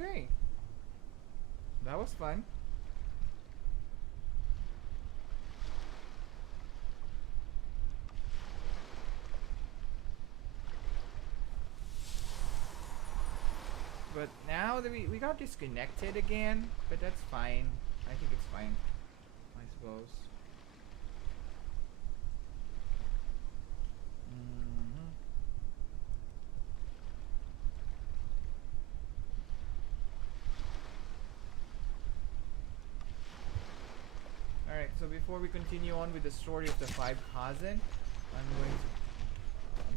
Okay. That was fun. But now that we got disconnected again, but that's fine. I think it's fine, I suppose. Alright, so before we continue on with the story of the 5 Kazen, I'm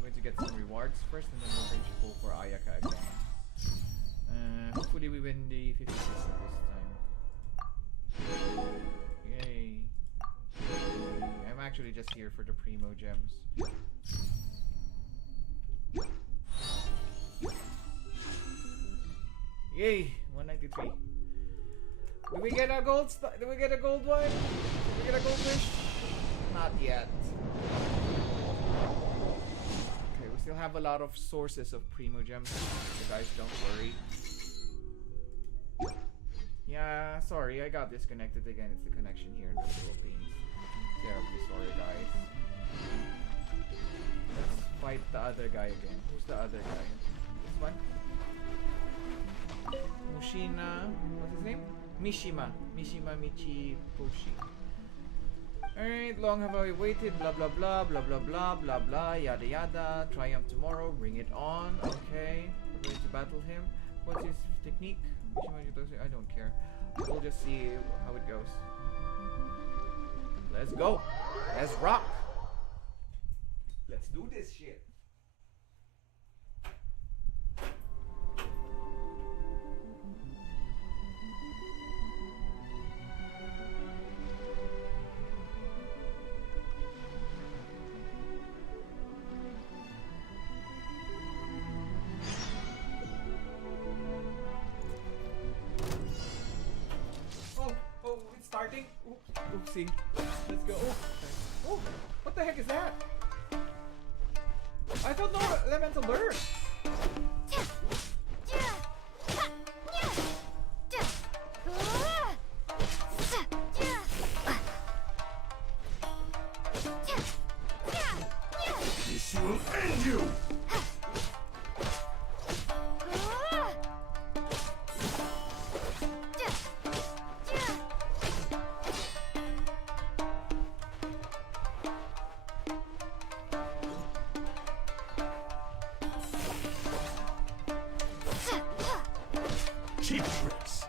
going to get some rewards first, and then we're going to go for Ayaka again. Hopefully we win the 50 system this time. Yay. I'm actually just here for the primo gems. Yay! 193. Do we get a gold do we get a gold one? Do we get a goldfish? Not yet. Okay, we still have a lot of sources of primo gems. So guys, don't worry. Yeah, sorry, I got disconnected again. It's the connection here in the Philippines. Terribly sorry, guys. Let's fight the other guy again. Who's the other guy? This one? Mushina. What's his name? Mishima. Mishima Michiposhi. Alright, long have I waited, blah blah blah, blah blah blah, blah blah, yada yada. Triumph tomorrow, bring it on. Okay, we're going to battle him. What's his technique? I don't care. We'll just see how it goes. Let's go. Let's rock. Let's do this shit. Starting. Oopsie. Let's go. Oh, what the heck is that? I thought no elemental learn. This will end you. Cheap tricks.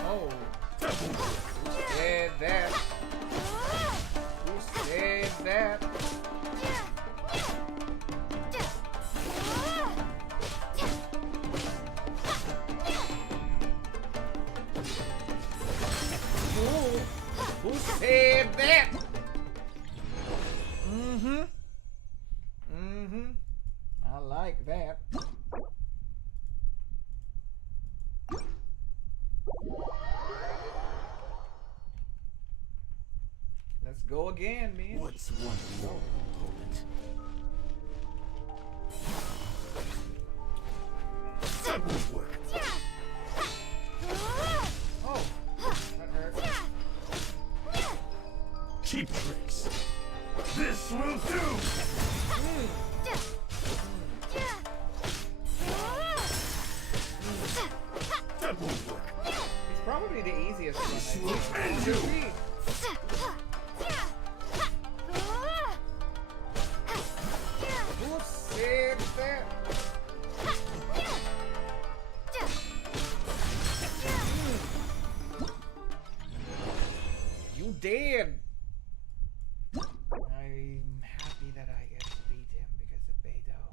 Oh. Who said that? Who said that? Who said that? I like that. Let's go again, man. What's one more opponent? That won't work. Oh, that hurt. Cheap tricks. This will do. That won't work. It's probably the easiest one. This will end you. Who said that? You dead. I'm happy that I get to beat him because of Beidou.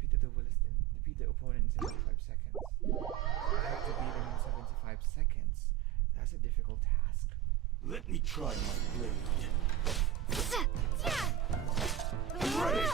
Defeat the duelist and defeat the opponent in 75 seconds. I have to beat him in 75 seconds. That's a difficult task. Let me try my blade. Ready.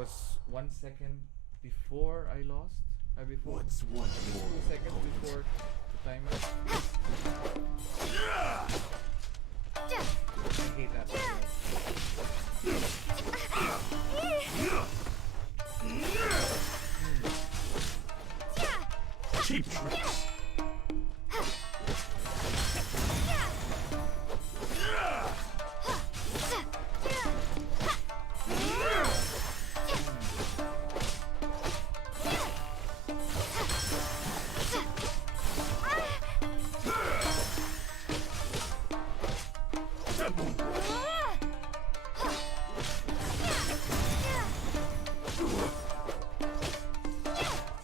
was 1 second before I lost. Before What's one 2 more? seconds before the timer. I hate that. Cheap tricks.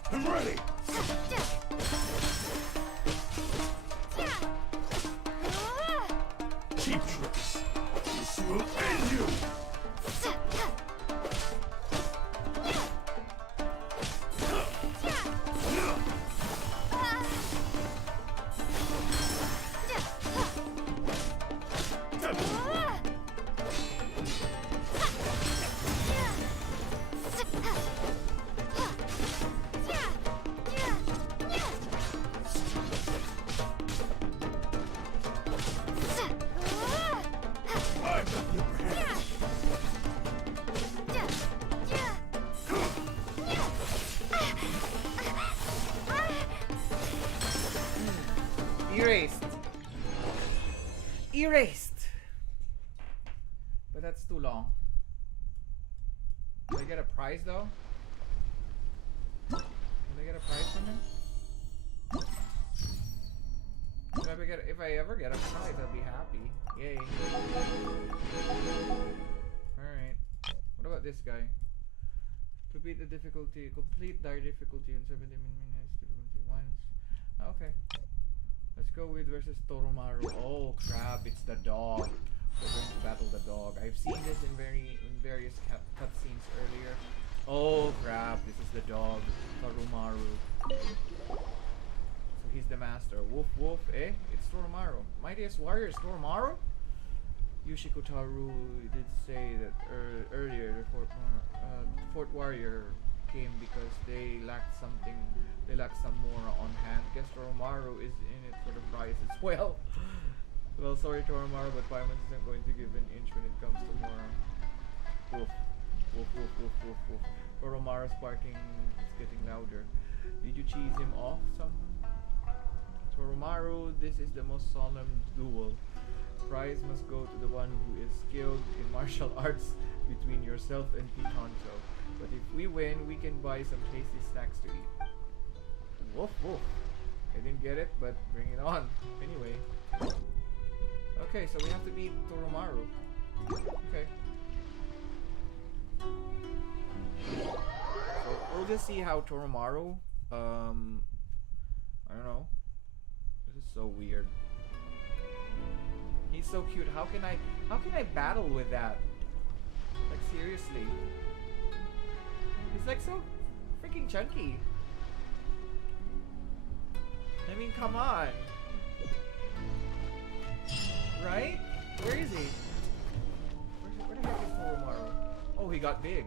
I'm ready. Cheap tricks. This will end you. I've got the upper hand. Erased. Erased. But that's too long. Do I get a prize though? Did I get a prize from him? If I ever get a prize, I'll be happy. Yay. Alright. What about this guy? Complete the difficulty. Complete dire difficulty in 70 minutes. Difficulty once. Okay. Let's go with versus Toromaru. Oh crap, it's the dog. We're going to battle the dog. I've seen this in various cutscenes earlier. Oh crap, this is the dog. Toromaru. So he's the master. Woof woof, eh? It's Toromaru. Mightiest warrior is Toromaru? Yoshiko Taru did say that earlier the fourth warrior came because they lacked something. They lacked some more on hand. Guess Toromaru is in it for the prize as well. Well, sorry Toromaru, but Paimon isn't going to give an inch when it comes to Mora. Woof. Woof woof woof woof woof. Toromaru's barking is getting louder. Did you cheese him off someone? Toromaru, this is the most solemn duel. Prize must go to the one who is skilled in martial arts between yourself and Pitonto. But if we win, we can buy some tasty snacks to eat. Woof woof. I didn't get it, but bring it on. Anyway. Okay, so we have to beat Toromaru. Okay. So we'll just see how Toromaru, I don't know. This is so weird. He's so cute. How can I battle with that? Like seriously. He's like so freaking chunky. I mean, come on. Right? Where is he? Where the heck is Toromaru? Oh, he got big.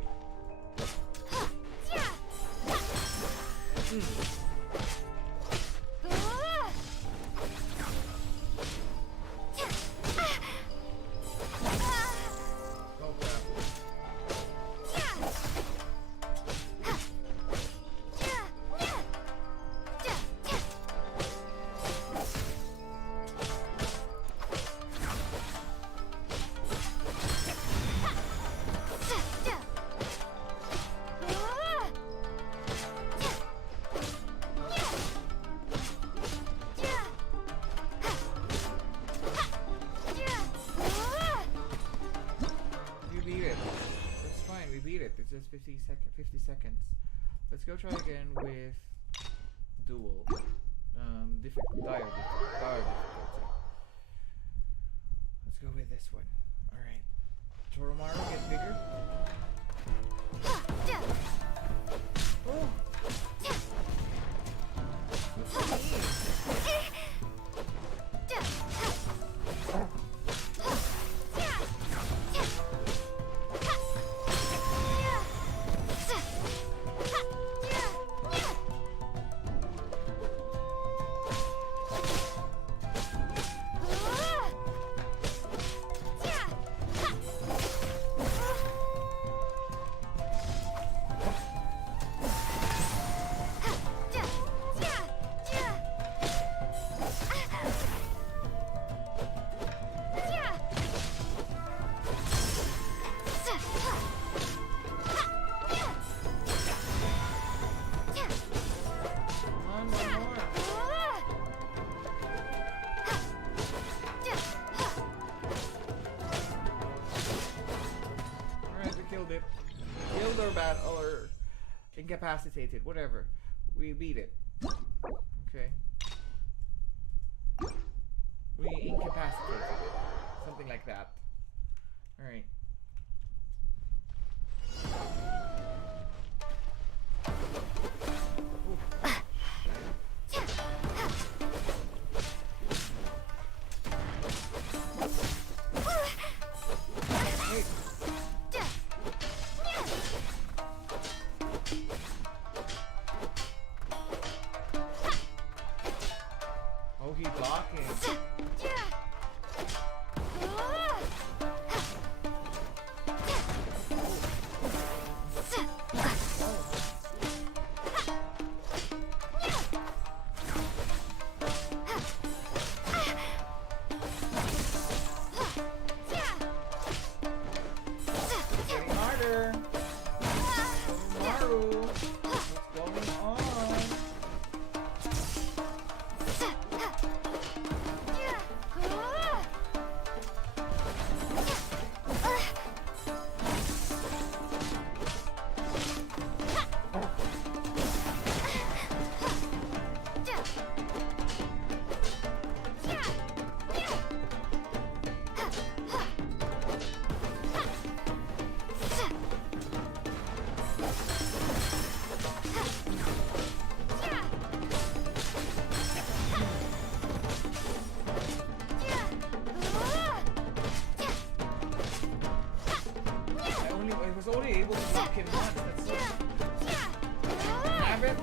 It's just 50 seconds. Let's go try again with duel. Dire difficulty. Let's go with this one. Alright. Toromaru, get bigger. Oh! or incapacitated, whatever. We beat it. Okay. We incapacitated it. Something like that. Alright. Oh, he's blocking. Getting harder. Maru, what's going on? I was only able to block him once. That's so. Grab it.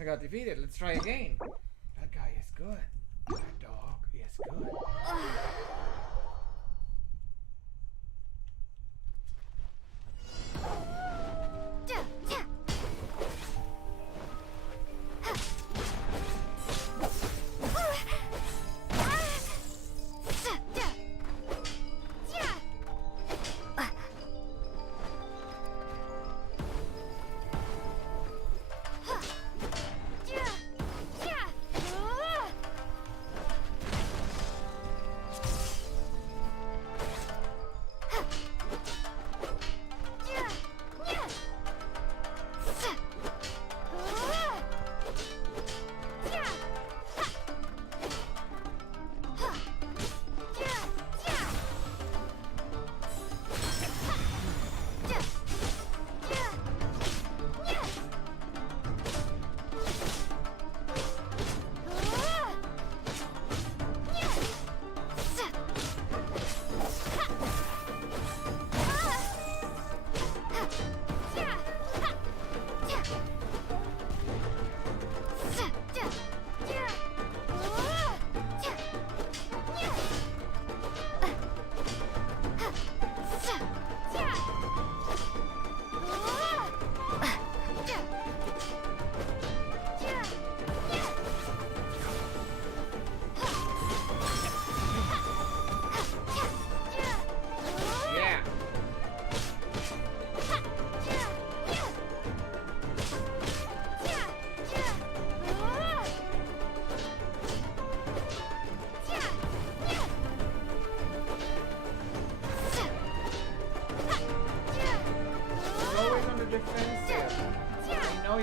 I got defeated. Let's try again. That guy is good. That dog is good.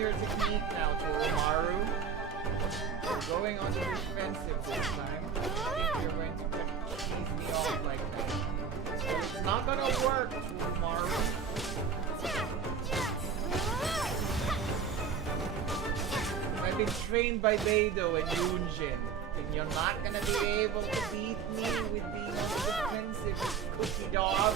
your technique now, Toromaru. You're going on the defensive this time. I think you're going to tease me off like that. It's not gonna work, Toromaru. I've been trained by Beidou and Yunjin, and you're not gonna be able to beat me with being on the defensive, cookie dog.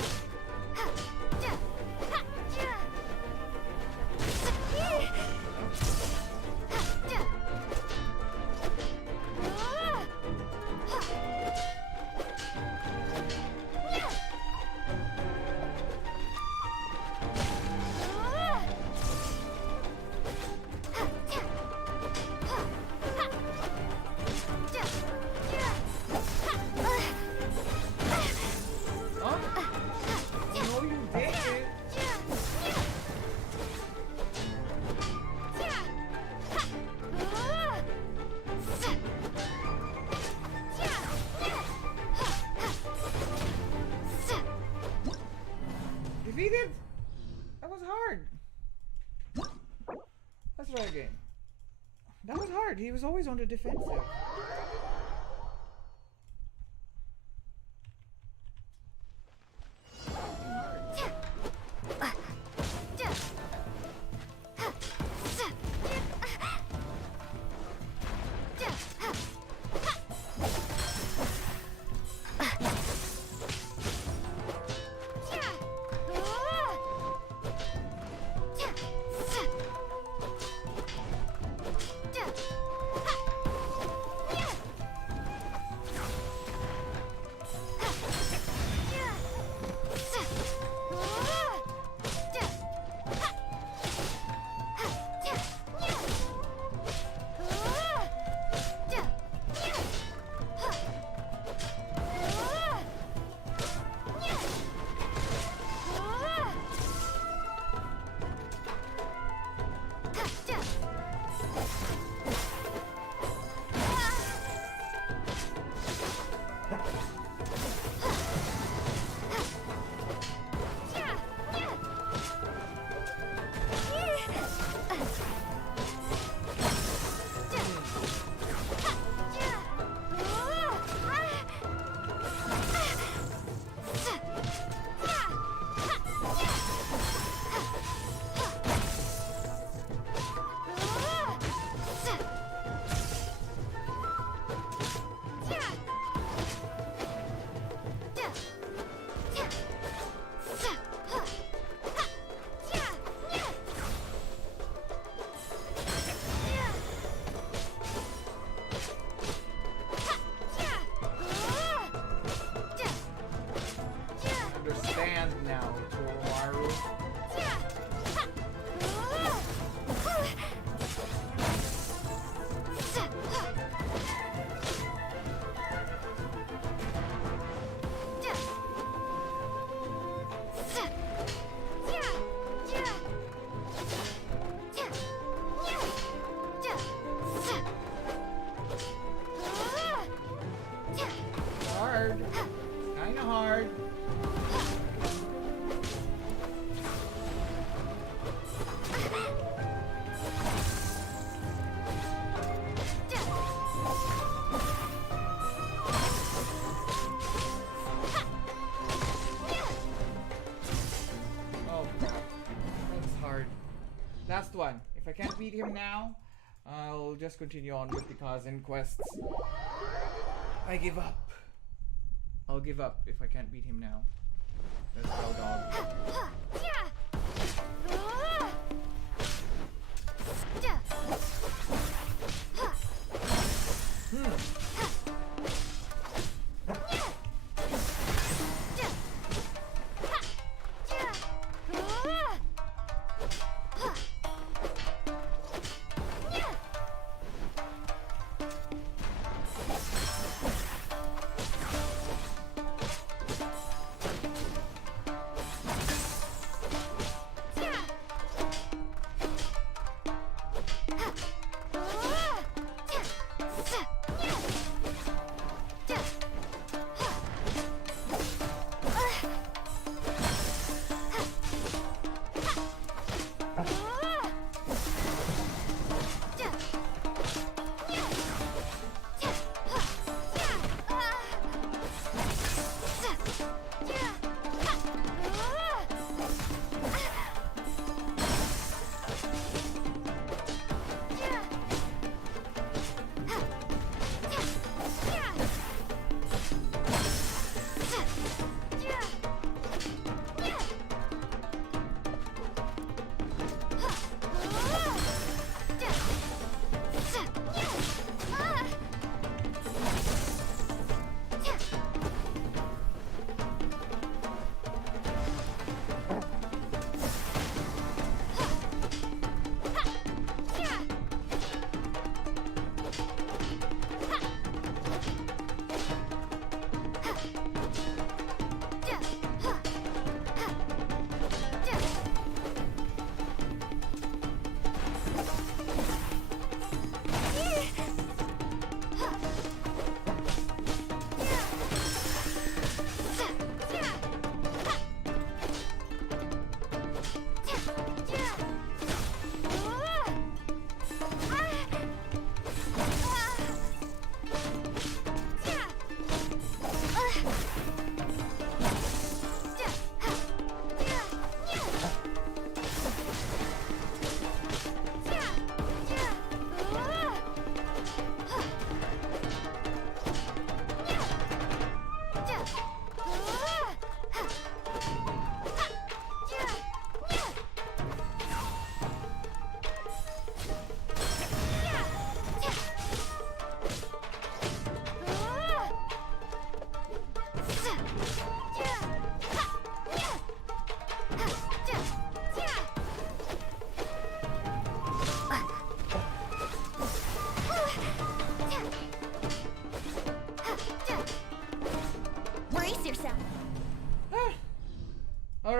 Defeated? That was hard. Let's try again. That was hard. He was always on the defensive. Last one. If I can't beat him now, I'll just continue on with the Kazen quests. I give up. I'll give up if I can't beat him now. Let's go, dog.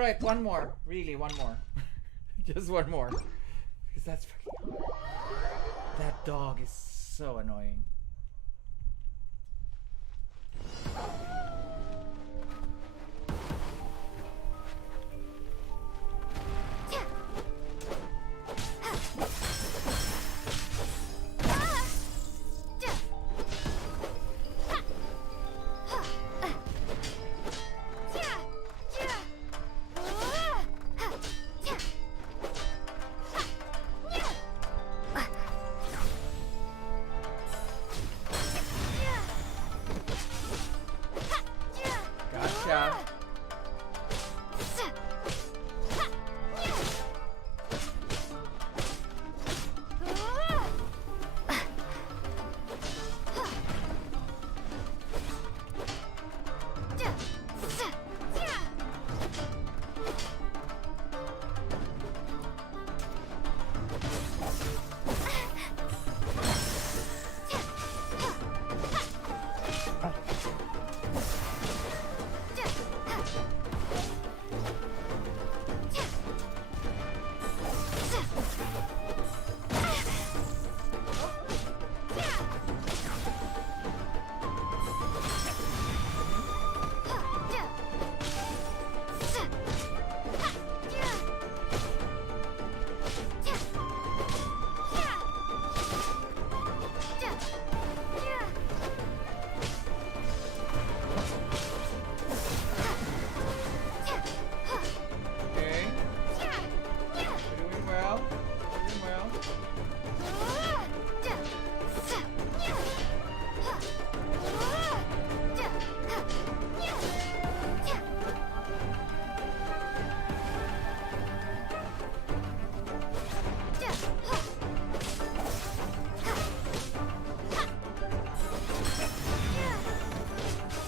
Alright, one more. Really, one more. Just one more. Because that's fucking... That dog is so annoying. Gotcha.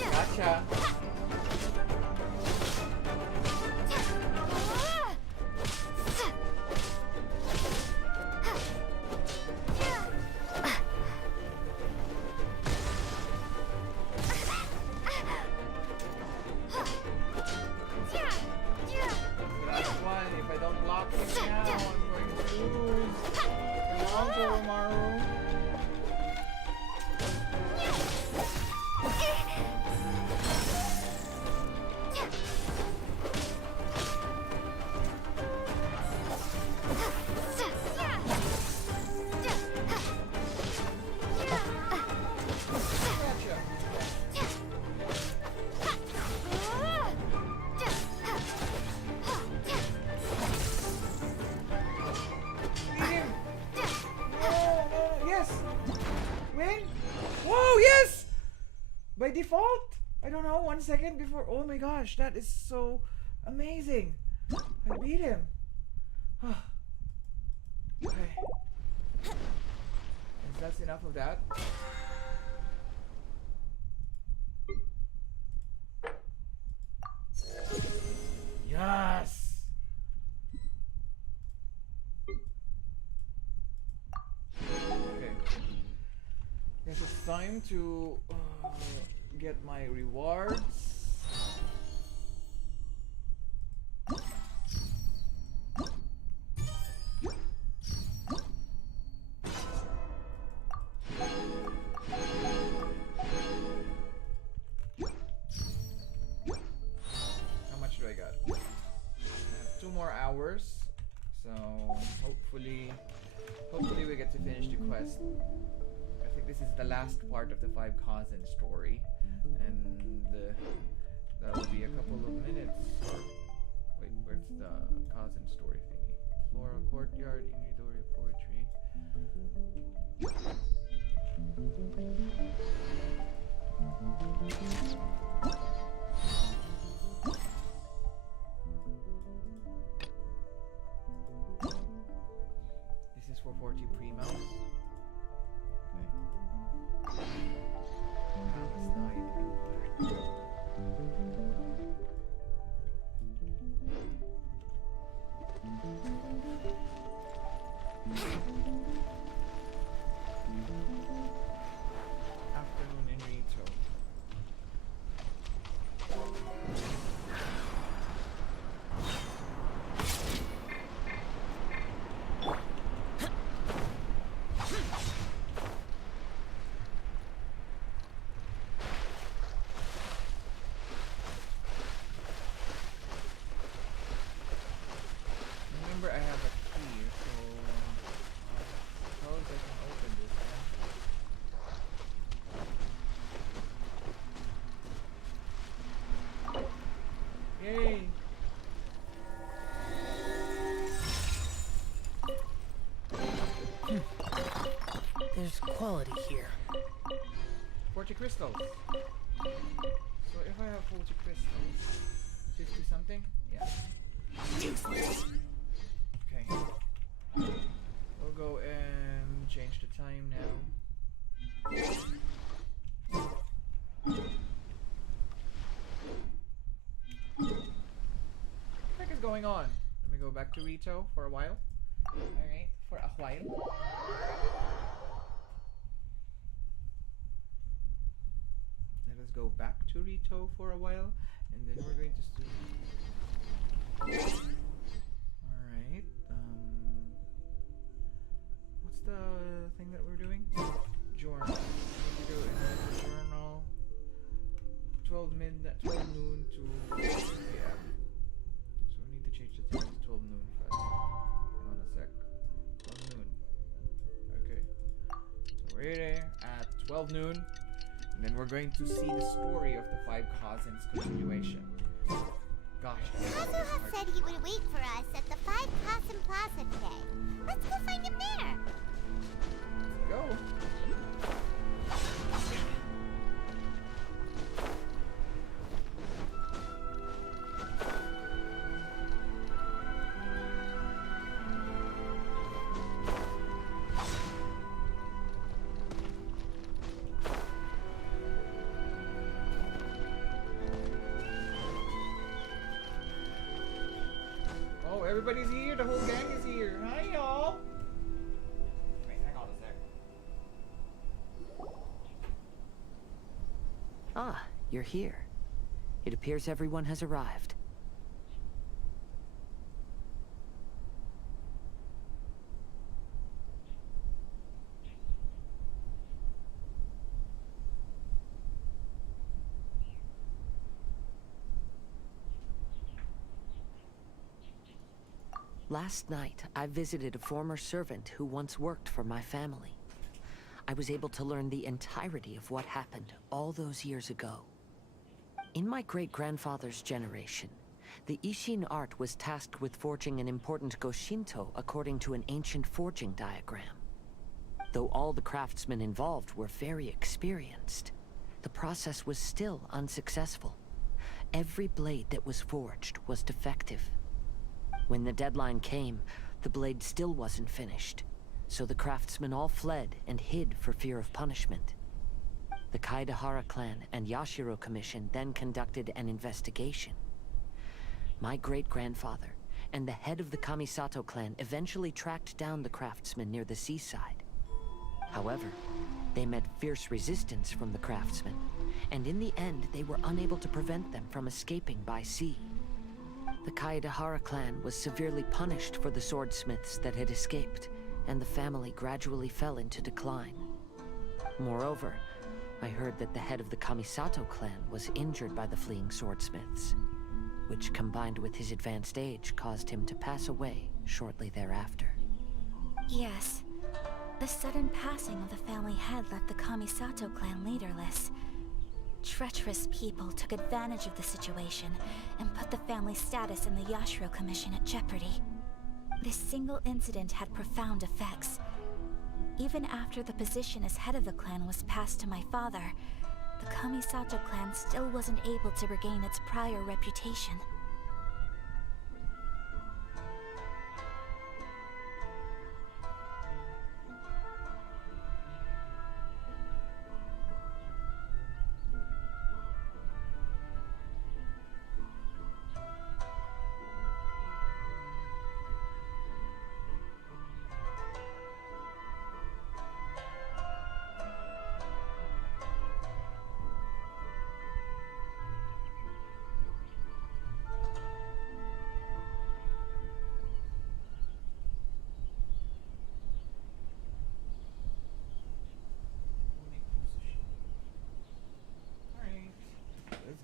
Gotcha. Last one. If I don't block him now, I'm going to lose. Come on, Toromaru. By default? I don't know, 1 second before. Oh my gosh, that is so amazing. I beat him. Okay. Guess that's enough of that. Yes! Okay. Guess it's time to get my rewards. How much do I got? I have 2 more hours, so hopefully we get to finish the quest. I think this is the last part of the 5 Kazen story, and that will be a couple of minutes. Wait, where's the Kazen story thingy? Flora Courtyard, Inidori Poetry. This is for 40 primo. Afternoon in Rito. quality here. 40 crystals. So if I have 40 crystals, 50 something? Yeah. Useless. Okay. We'll go and change the time now. What the heck is going on? Let me go back to Rito for a while. Alright, for a while. Let us go back to Rito for a while, and then we're going to Alright, what's the thing that we're doing? Journal. We need to do it in the journal. 12 noon to 12 a.m. So we need to change the time to 12 noon first. Hang on a sec. 12 noon. Okay. So we're there at 12 noon. And then we're going to see the story of the 5 Kazens continuation. Gosh. Kazu said he would wait for us at the 5 Kazen Plaza today. Let's go find him there. Let's go. Everybody's here, the whole gang is here. Hi, y'all. Wait, hang on a sec. Ah, you're here. It appears everyone has arrived. Last night, I visited a former servant who once worked for my family. I was able to learn the entirety of what happened all those years ago. In my great-grandfather's generation, the Ishin art was tasked with forging an important Goshinto according to an ancient forging diagram. Though all the craftsmen involved were very experienced, the process was still unsuccessful. Every blade that was forged was defective. When the deadline came, the blade still wasn't finished, so the craftsmen all fled and hid for fear of punishment. The Kaidahara clan and Yashiro Commission then conducted an investigation. My great-grandfather and the head of the Kamisato clan eventually tracked down the craftsmen near the seaside. However, they met fierce resistance from the craftsmen, and in the end they were unable to prevent them from escaping by sea. The Kaidahara clan was severely punished for the swordsmiths that had escaped, and the family gradually fell into decline. Moreover, I heard that the head of the Kamisato clan was injured by the fleeing swordsmiths, which combined with his advanced age caused him to pass away shortly thereafter. Yes. The sudden passing of the family head left the Kamisato clan leaderless. Treacherous people took advantage of the situation and put the family's status in the Yashiro Commission at jeopardy. This single incident had profound effects. Even after the position as head of the clan was passed to my father, the Kamisato clan still wasn't able to regain its prior reputation.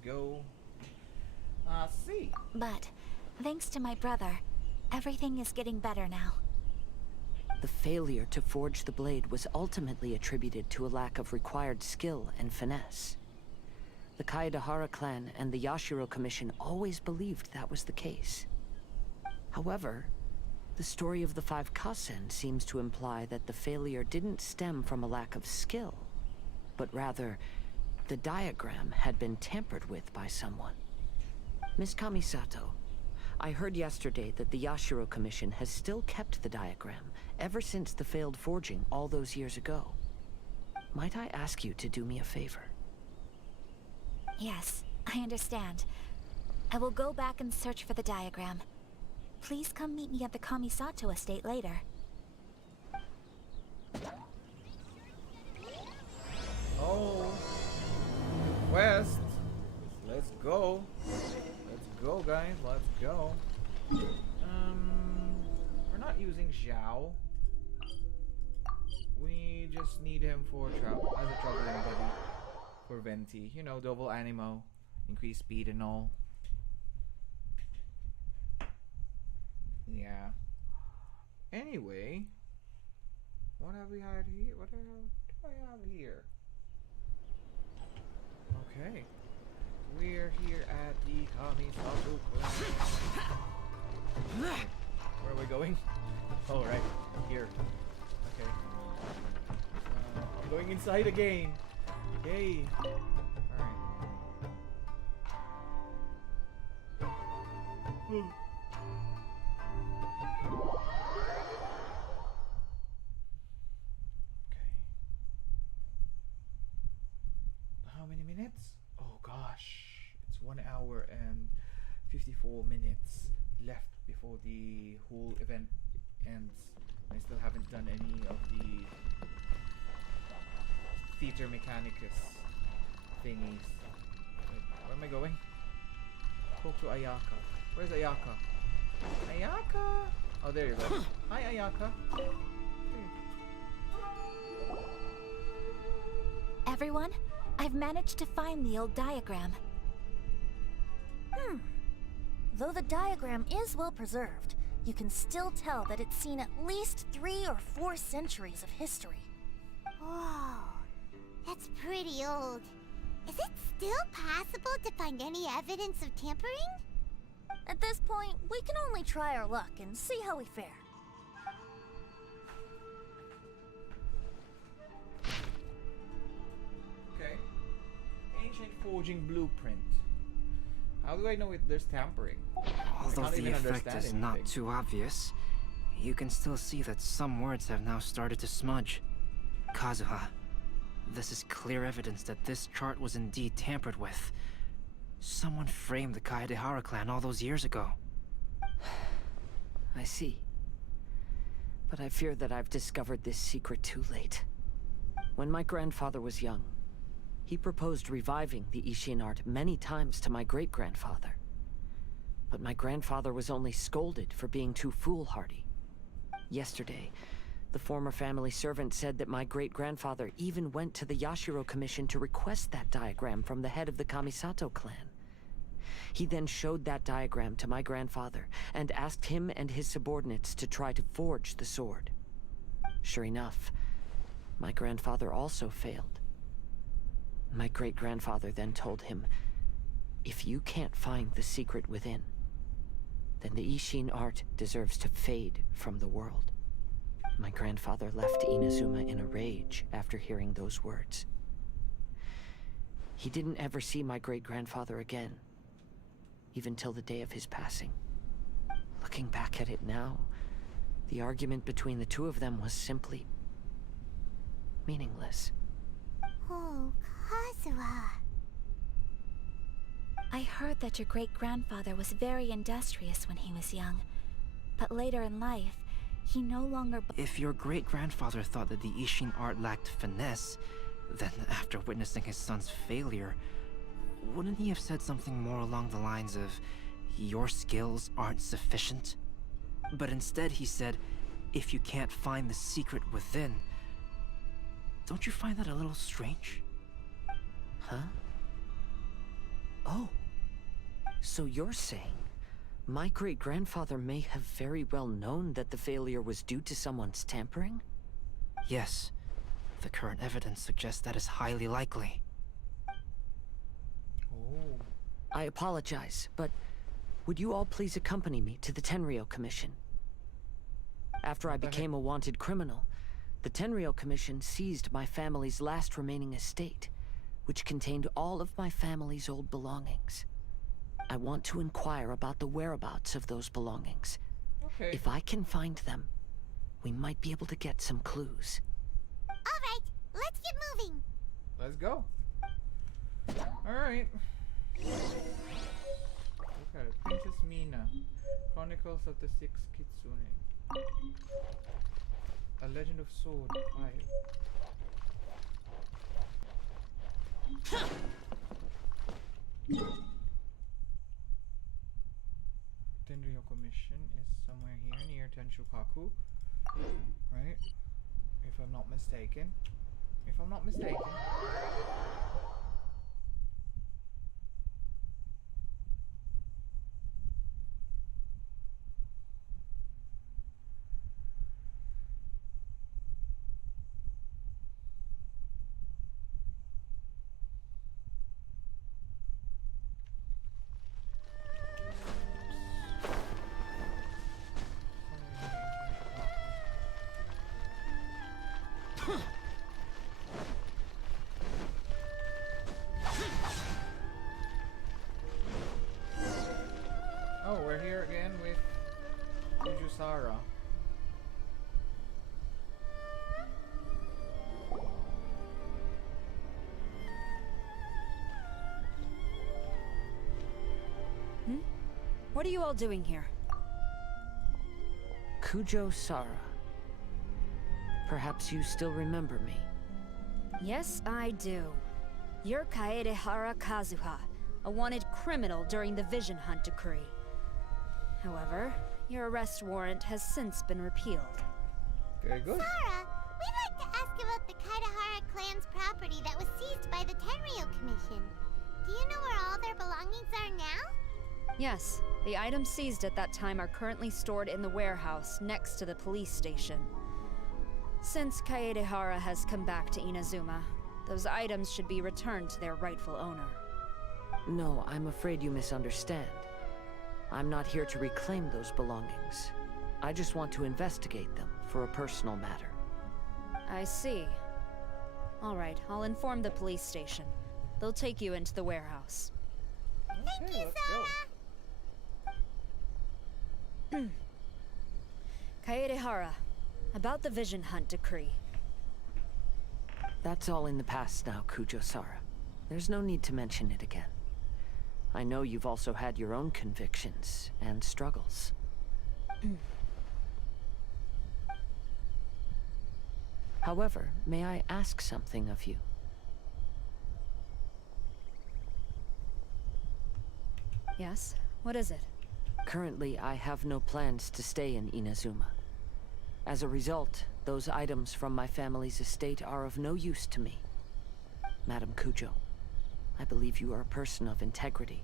Go. See. But, thanks to my brother, everything is getting better now. The failure to forge the blade was ultimately attributed to a lack of required skill and finesse. The Kaidahara clan and the Yashiro Commission always believed that was the case. However, The story of the 5 Kazen seems to imply that the failure didn't stem from a lack of skill, but rather, the diagram had been tampered with by someone. Miss Kamisato, I heard yesterday that the Yashiro Commission has still kept the diagram ever since the failed forging all those years ago. Might I ask you to do me a favor? Yes, I understand. I will go back and search for the diagram. Please come meet me at the Kamisato estate later. Oh, west. Let's go. Let's go, guys. Let's go. We're not using Xiao. We just need him for as a traveling buddy for Venti. You know, double animo, increase speed and all. Yeah. Anyway, what have we had here? What do I have here? Okay. We're here at the Kamisato Clan. Where are we going? Oh, right. Here. Okay. I'm going inside again. Yay. Alright. How many minutes? Oh gosh, it's 1 hour and 54 minutes left before the whole event ends. I still haven't done any of the theater mechanicus thingies. Wait, where am I going? Talk to Ayaka. Where's Ayaka? Ayaka! Oh, there you go. Hi, Ayaka. Everyone, I've managed to find the old diagram. Though the diagram is well preserved, you can still tell that it's seen at least 3 or 4 centuries of history. Whoa, that's pretty old. Is it still possible to find any evidence of tampering? At this point, we can only try our luck and see how we fare. Okay. Ancient forging blueprint. How do I know there's tampering? Although can't the even effect understand is not anything. too obvious, you can still see that some words have now started to smudge. Kazuha, this is clear evidence that this chart was indeed tampered with. Someone framed the Kaedehara clan all those years ago. I see. But I fear that I've discovered this secret too late. When my grandfather was young, he proposed reviving the Ishin art many times to my great-grandfather. But my grandfather was only scolded for being too foolhardy. Yesterday, the former family servant said that my great-grandfather even went to the Yashiro Commission to request that diagram from the head of the Kamisato clan. He then showed that diagram to my grandfather and asked him and his subordinates to try to forge the sword. Sure enough, my grandfather also failed. My great-grandfather then told him, if you can't find the secret within, then the Ishin art deserves to fade from the world. My grandfather left Inazuma in a rage after hearing those words. He didn't ever see my great-grandfather again, even till the day of his passing. Looking back at it now, the argument between the two of them was simply meaningless. Oh, Kazuha. I heard that your great-grandfather was very industrious when he was young, but later in life, he no longer... If your great-grandfather thought that the Ishin art lacked finesse, then after witnessing his son's failure, wouldn't he have said something more along the lines of, your skills aren't sufficient? But instead he said, if you can't find the secret within. Don't you find that a little strange? Huh? Oh. So you're saying my great-grandfather may have very well known that the failure was due to someone's tampering? Yes. The current evidence suggests that is highly likely. Oh. I apologize, but would you all please accompany me to the Tenryo Commission? After I the heck? became a wanted criminal, the Tenryou Commission seized my family's last remaining estate, which contained all of my family's old belongings. I want to inquire about the whereabouts of those belongings. Okay. If I can find them, we might be able to get some clues. Alright, let's get moving. Let's go. Alright. Look at it. Princess Mina. Chronicles of the Six Kitsune. A Legend of Sword 5. Tenryou Commission is somewhere here near Tenshukaku. Right? If I'm not mistaken. If I'm not mistaken. Oh, we're here again with Ujusara. What are you all doing here? Kujo Sara. Perhaps you still remember me. Yes, I do. You're Kaedehara Kazuha, a wanted criminal during the Vision Hunt decree. However, your arrest warrant has since been repealed. Very good. Sarah, we'd like to ask about the Kaedehara clan's property that was seized by the Tenryou Commission. Do you know where all their belongings are now? Yes, the items seized at that time are currently stored in the warehouse next to the police station. Since Kaedehara has come back to Inazuma, those items should be returned to their rightful owner. No, I'm afraid you misunderstand. I'm not here to reclaim those belongings. I just want to investigate them for a personal matter. I see. All right, I'll inform the police station. They'll take you into the warehouse. Thank you, let's go. Sarah. Kaedehara, about the Vision Hunt decree. That's all in the past now, Kujo-Sara. There's no need to mention it again. I know you've also had your own convictions and struggles. However, may I ask something of you? Yes? What is it? Currently, I have no plans to stay in Inazuma. As a result, those items from my family's estate are of no use to me. Madam Kujo, I believe you are a person of integrity.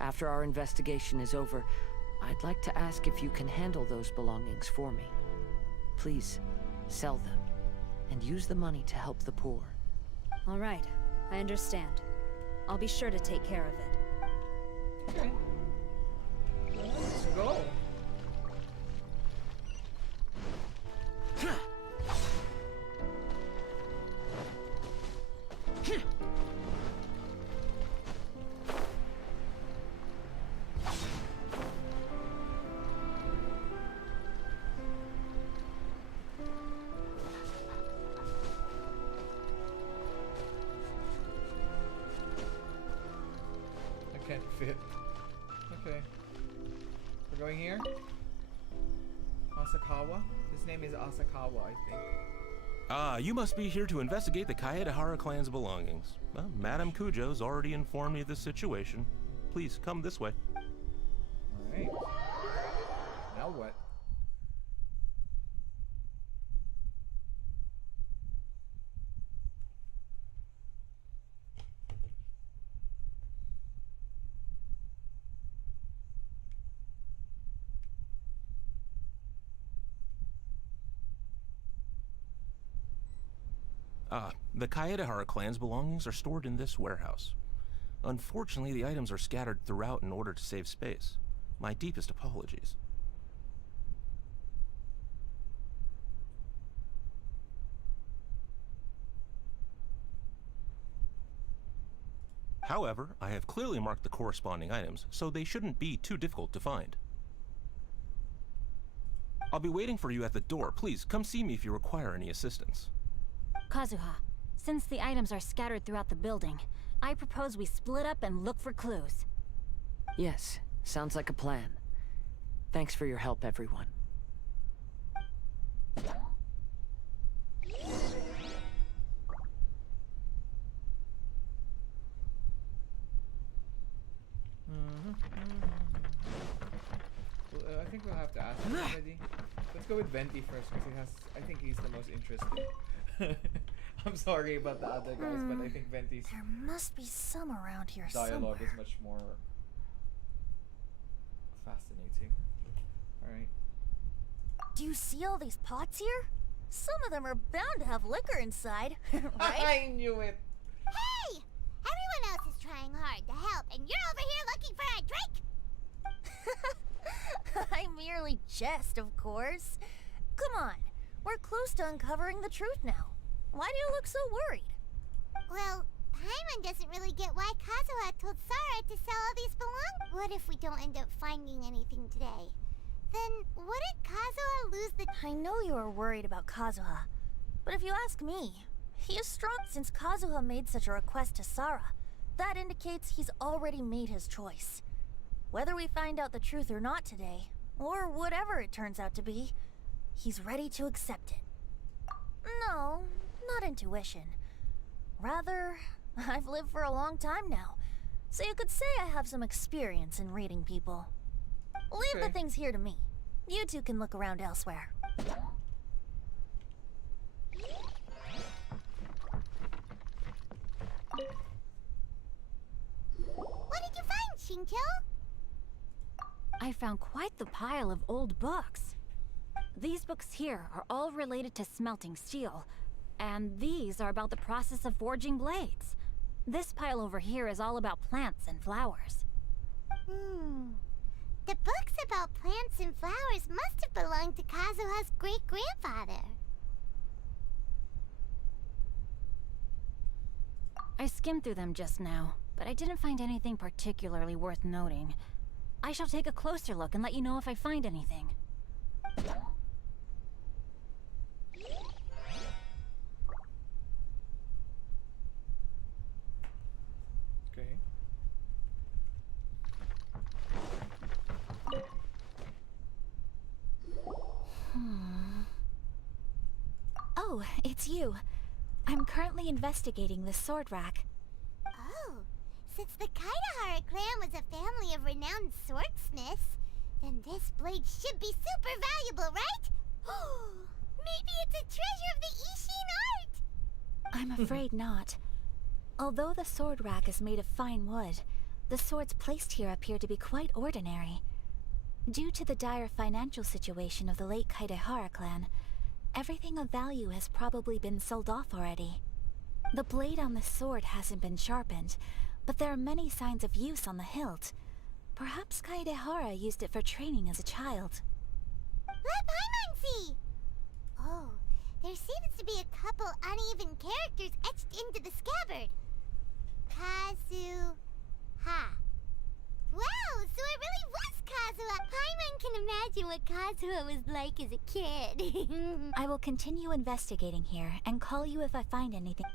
After our investigation is over, I'd like to ask if you can handle those belongings for me. Please, sell them, and use the money to help the poor. All right, I understand. I'll be sure to take care of it. Okay. Let's go. I can't fit. Okay. We're going here? Asakawa? His name is Asakawa, I think. Ah, you must be here to investigate the Kaedehara clan's belongings. Well, Madame Kujo's already informed me of the situation. Please, come this way. Alright. Now what? Ah, the Kaedehara clan's belongings are stored in this warehouse. Unfortunately, the items are scattered throughout in order to save space. My deepest apologies. However, I have clearly marked the corresponding items, so they shouldn't be too difficult to find. I'll be waiting for you at the door. Please, come see me if you require any assistance. Kazuha, since the items are scattered throughout the building, I propose we split up and look for clues. Yes, sounds like a plan. Thanks for your help, everyone. Well, I think we'll have to ask him already. Let's go with Venti first because I think he's the most interesting. I'm sorry about the other guys, but I think Venti's There must be some around here dialogue somewhere. is much more fascinating. Alright. Do you see all these pots here? Some of them are bound to have liquor inside, right? I knew it! Hey! Everyone else is trying hard to help, and you're over here looking for a drink? I merely jest, of course. Come on, we're close to uncovering the truth now. Why do you look so worried? Well, Paimon doesn't really get why Kazuha told Sarah to sell all these belongings. What if we don't end up finding anything today? Then wouldn't Kazuha lose the... I know you are worried about Kazuha, but if you ask me, he is strong. Since Kazuha made such a request to Sarah, that indicates he's already made his choice. Whether we find out the truth or not today, or whatever it turns out to be, he's ready to accept it. No, not intuition. Rather, I've lived for a long time now, so you could say I have some experience in reading people. Leave the things here to me. You two can look around elsewhere. What did you find, Shincho? I found quite the pile of old books. These books here are all related to smelting steel, and these are about the process of forging blades. This pile over here is all about plants and flowers. The books about plants and flowers must have belonged to Kazuha's great-grandfather. I skimmed through them just now, but I didn't find anything particularly worth noting. I shall take a closer look and let you know if I find anything. Okay. Oh, it's you. I'm currently investigating the sword rack. Oh, since the Kaidahara clan was a family of renowned swordsmiths, then this blade should be super valuable, right? Maybe it's a treasure of the Ishin art! I'm afraid not. Although the sword rack is made of fine wood, the swords placed here appear to be quite ordinary. Due to the dire financial situation of the late Kaidahara clan, everything of value has probably been sold off already. The blade on the sword hasn't been sharpened, but there are many signs of use on the hilt. Perhaps Kaidahara used it for training as a child. Let Paimon see! Oh, there seems to be a couple uneven characters etched into the scabbard. Kazu-ha. Wow, so it really was Kazuha! Paimon can imagine what Kazuha was like as a kid. I will continue investigating here and call you if I find anything.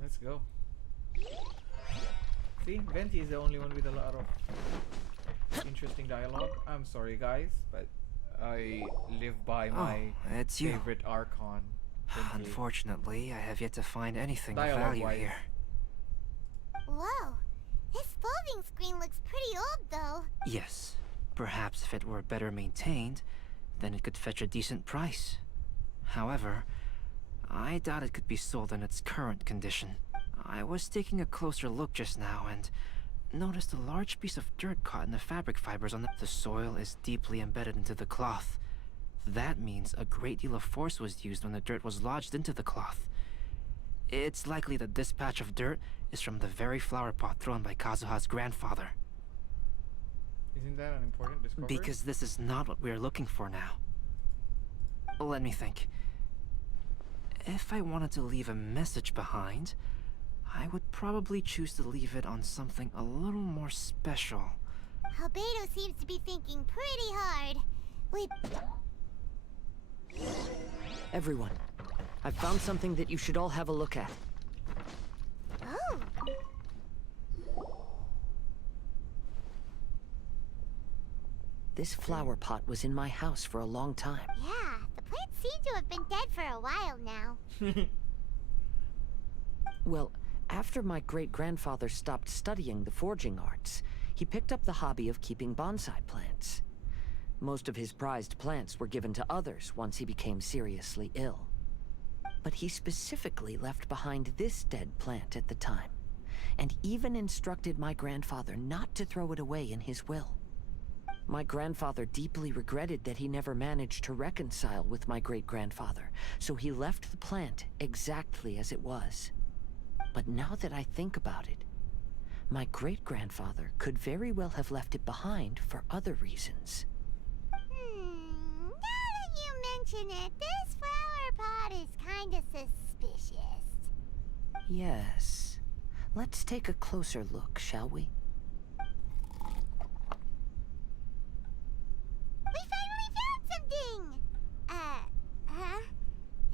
Let's go. See, Venti is the only one with a lot of interesting dialogue. I'm sorry, guys, but I live by my it's you. favorite Archon. Venti. Unfortunately, I have yet to find anything of value Dialogue-wise. here. Whoa, this folding screen looks pretty old though. Yes, perhaps if it were better maintained, then it could fetch a decent price. However, I doubt it could be sold in its current condition. I was taking a closer look just now and noticed a large piece of dirt caught in the fabric fibers on the soil is deeply embedded into the cloth. That means a great deal of force was used when the dirt was lodged into the cloth. It's likely that this patch of dirt is from the very flower pot thrown by Kazuha's grandfather. Isn't that an important discovery? Because this is not what we are looking for now. Let me think. If I wanted to leave a message behind, I would probably choose to leave it on something a little more special. Albedo seems to be thinking pretty hard. Wait, Everyone, I've found something that you should all have a look at. oh, This flower pot was in my house for a long time. yeah, the plants seem to have been dead for a while now. Well, after my great-grandfather stopped studying the forging arts, he picked up the hobby of keeping bonsai plants. Most of his prized plants were given to others once he became seriously ill. But he specifically left behind this dead plant at the time, and even instructed my grandfather not to throw it away in his will. My grandfather deeply regretted that he never managed to reconcile with my great-grandfather, so he left the plant exactly as it was. But now that I think about it, my great-grandfather could very well have left it behind for other reasons. Now that you mention it, this flower pot is kinda suspicious. Yes. Let's take a closer look, shall we? We finally found something!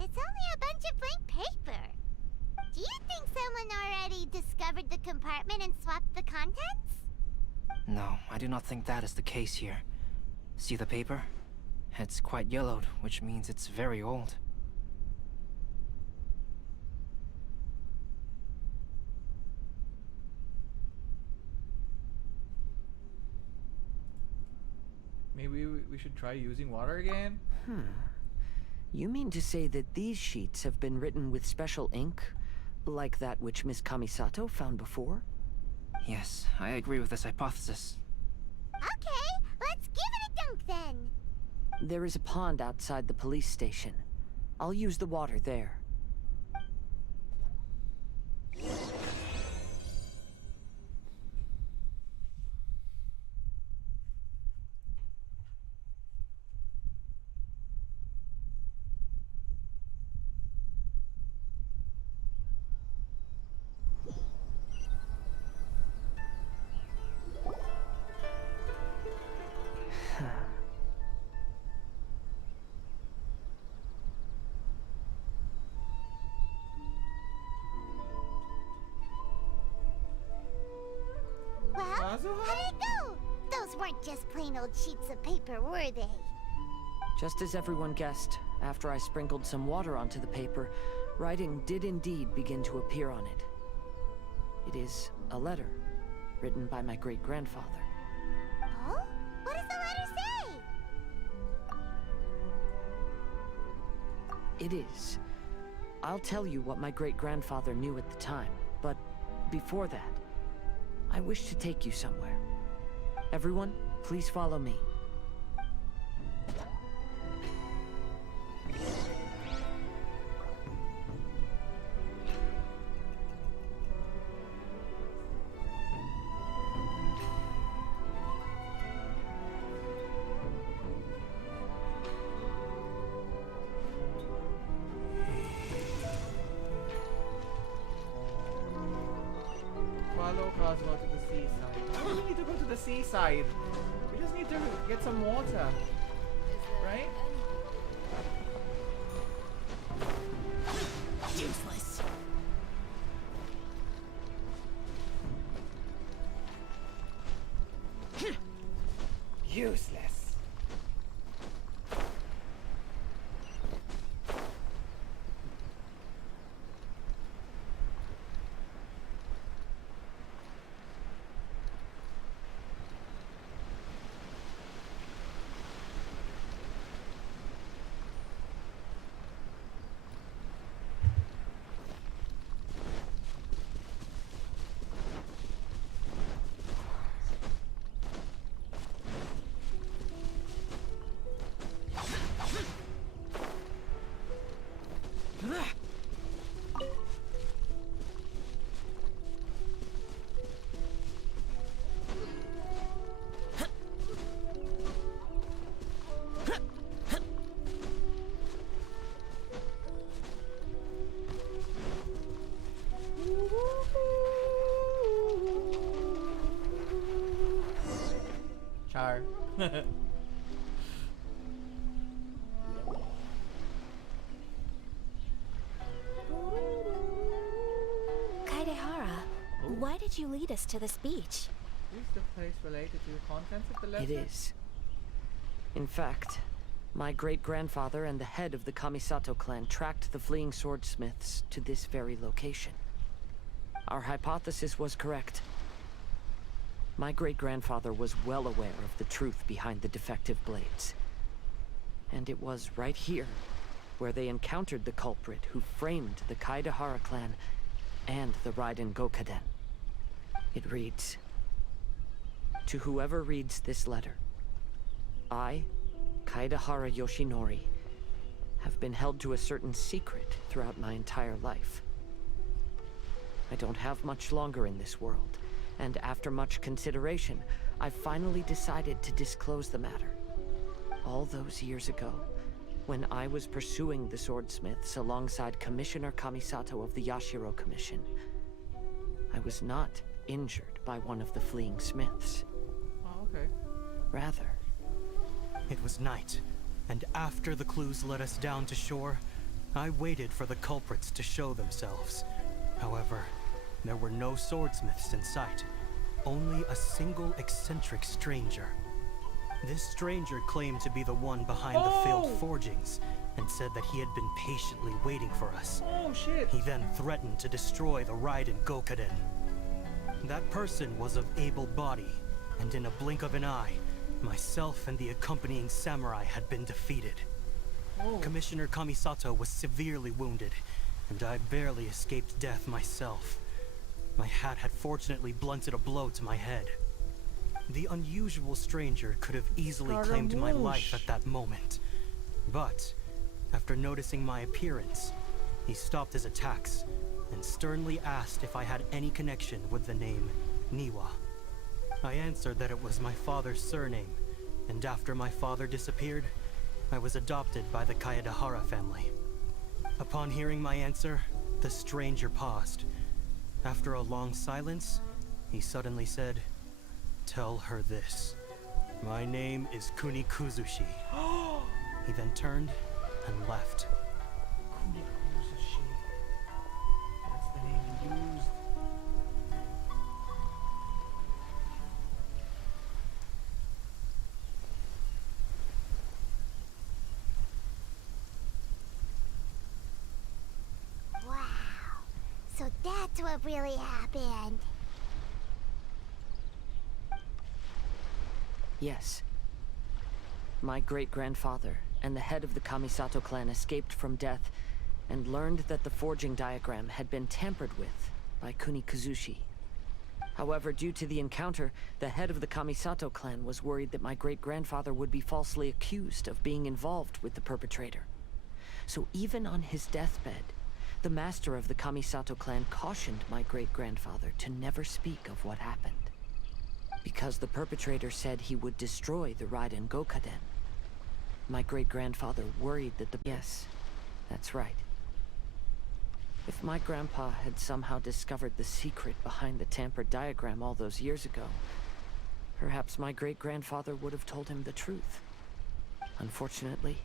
It's only a bunch of blank paper. Do you think someone already discovered the compartment and swapped the contents? No, I do not think that is the case here. See the paper? It's quite yellowed, which means it's very old. Maybe we should try using water again? You mean to say that these sheets have been written with special ink? Like that which Miss Kamisato found before? Yes, I agree with this hypothesis. Okay, let's give it a dunk then. There is a pond outside the police station. I'll use the water there. Well, Kazuha? how'd it go? Those weren't just plain old sheets of paper, were they? Just as everyone guessed, after I sprinkled some water onto the paper, writing did indeed begin to appear on it. It is a letter, written by my great-grandfather. Oh? What does the letter say? It is. I'll tell you what my great-grandfather knew at the time, but before that, I wish to take you somewhere. Everyone, please follow me. Follow Kazuha to the seaside. Why do we need to go to the seaside? We just need to get some water. Right? Useless. Useless. Kaidehara, why did you lead us to this beach? Is the place related to the contents of the letter? It is. In fact, my great-grandfather and the head of the Kamisato clan tracked the fleeing swordsmiths to this very location. Our hypothesis was correct. My great-grandfather was well aware of the truth behind the defective blades. And it was right here where they encountered the culprit who framed the Kaedehara clan and the Raiden Gokaden. It reads, "To whoever reads this letter, I, Kaedehara Yoshinori, have been held to a certain secret throughout my entire life. I don't have much longer in this world, and after much consideration, I finally decided to disclose the matter. All those years ago, when I was pursuing the swordsmiths alongside Commissioner Kamisato of the Yashiro Commission, I was not injured by one of the fleeing smiths. Oh, okay. Rather, It was night, and after the clues led us down to shore, I waited for the culprits to show themselves. However, there were no swordsmiths in sight, only a single eccentric stranger. This stranger claimed to be the one behind the failed forgings, and said that he had been patiently waiting for us. Oh shit! He then threatened to destroy the Raiden Gokaden. That person was of able body, and in a blink of an eye, myself and the accompanying samurai had been defeated. Commissioner Kamisato was severely wounded, and I barely escaped death myself. My hat had fortunately blunted a blow to my head. The unusual stranger could have easily claimed my life at that moment. But, after noticing my appearance, he stopped his attacks and sternly asked if I had any connection with the name Niwa. I answered that it was my father's surname, and after my father disappeared, I was adopted by the Kaedehara family. Upon hearing my answer, the stranger paused. After a long silence, he suddenly said, "Tell her this. My name is Kuni Kuzushi." He then turned and left. Kunikuzushi. That's the name he used. Wow. So that's what really happened. yes. My great-grandfather and the head of the Kamisato clan escaped from death and learned that the forging diagram had been tampered with by Kuni Kuzushi. However, due to the encounter, the head of the Kamisato clan was worried that my great-grandfather would be falsely accused of being involved with the perpetrator. So even on his deathbed, the master of the Kamisato clan cautioned my great-grandfather to never speak of what happened. Because the perpetrator said he would destroy the Raiden Gokaden. My great-grandfather worried that the... Yes, that's right. If my grandpa had somehow discovered the secret behind the tampered diagram all those years ago, perhaps my great-grandfather would have told him the truth. Unfortunately,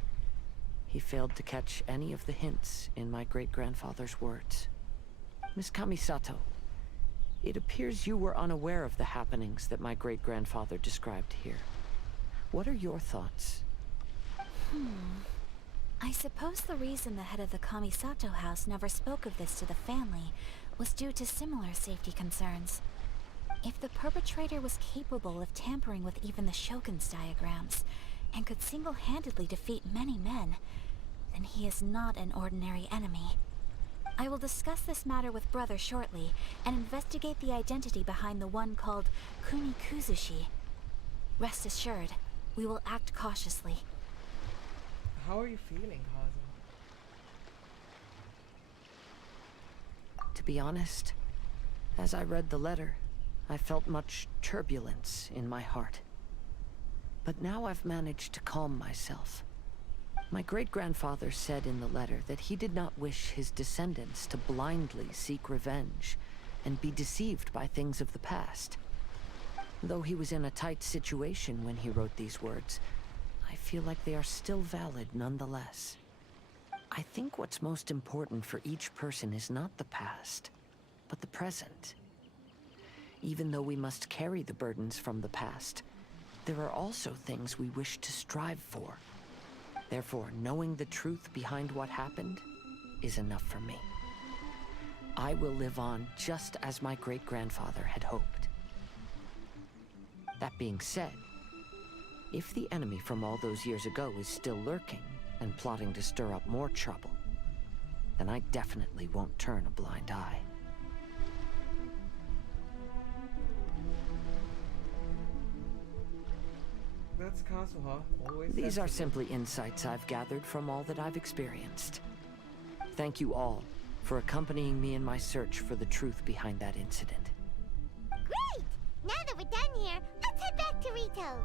he failed to catch any of the hints in my great-grandfather's words. Miss Kamisato, it appears you were unaware of the happenings that my great-grandfather described here. What are your thoughts? I suppose the reason the head of the Kamisato house never spoke of this to the family was due to similar safety concerns. If the perpetrator was capable of tampering with even the Shogun's diagrams, and could single-handedly defeat many men, then he is not an ordinary enemy. I will discuss this matter with Brother shortly, and investigate the identity behind the one called Kuni Kuzushi. Rest assured, we will act cautiously. How are you feeling, Kazen? To be honest, as I read the letter, I felt much turbulence in my heart. But now I've managed to calm myself. My great-grandfather said in the letter that he did not wish his descendants to blindly seek revenge and be deceived by things of the past. Though he was in a tight situation when he wrote these words, I feel like they are still valid nonetheless. I think what's most important for each person is not the past, but the present. Even though we must carry the burdens from the past, there are also things we wish to strive for. Therefore, knowing the truth behind what happened is enough for me. I will live on just as my great-grandfather had hoped. That being said, if the enemy from all those years ago is still lurking and plotting to stir up more trouble, then I definitely won't turn a blind eye. That's Kazuha. Always These are sensitive. simply insights I've gathered from all that I've experienced. Thank you all for accompanying me in my search for the truth behind that incident. Great! Now that we're done here, let's head back to Rito.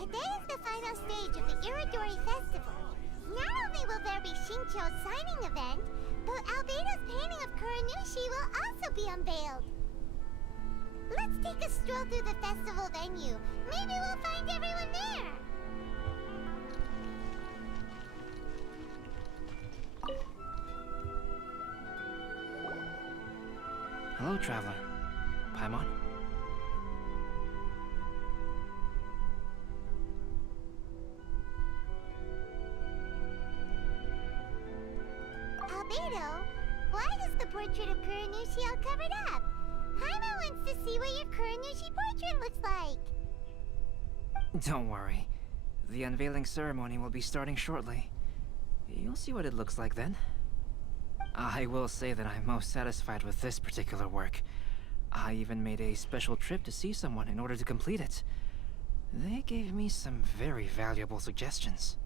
Today is the final stage of the Iridori Festival. Not only will there be Shincho's signing event, but Albedo's painting of Kuranushi will also be unveiled. Let's take a stroll through the festival venue. Maybe we'll find everyone there. Hello, traveler. Paimon? Albedo, why is the portrait of Kuranushi all covered up? Paimon wants to see what your Kuranushi portrait looks like. Don't worry. The unveiling ceremony will be starting shortly. You'll see what it looks like then. I will say that I'm most satisfied with this particular work. I even made a special trip to see someone in order to complete it. They gave me some very valuable suggestions.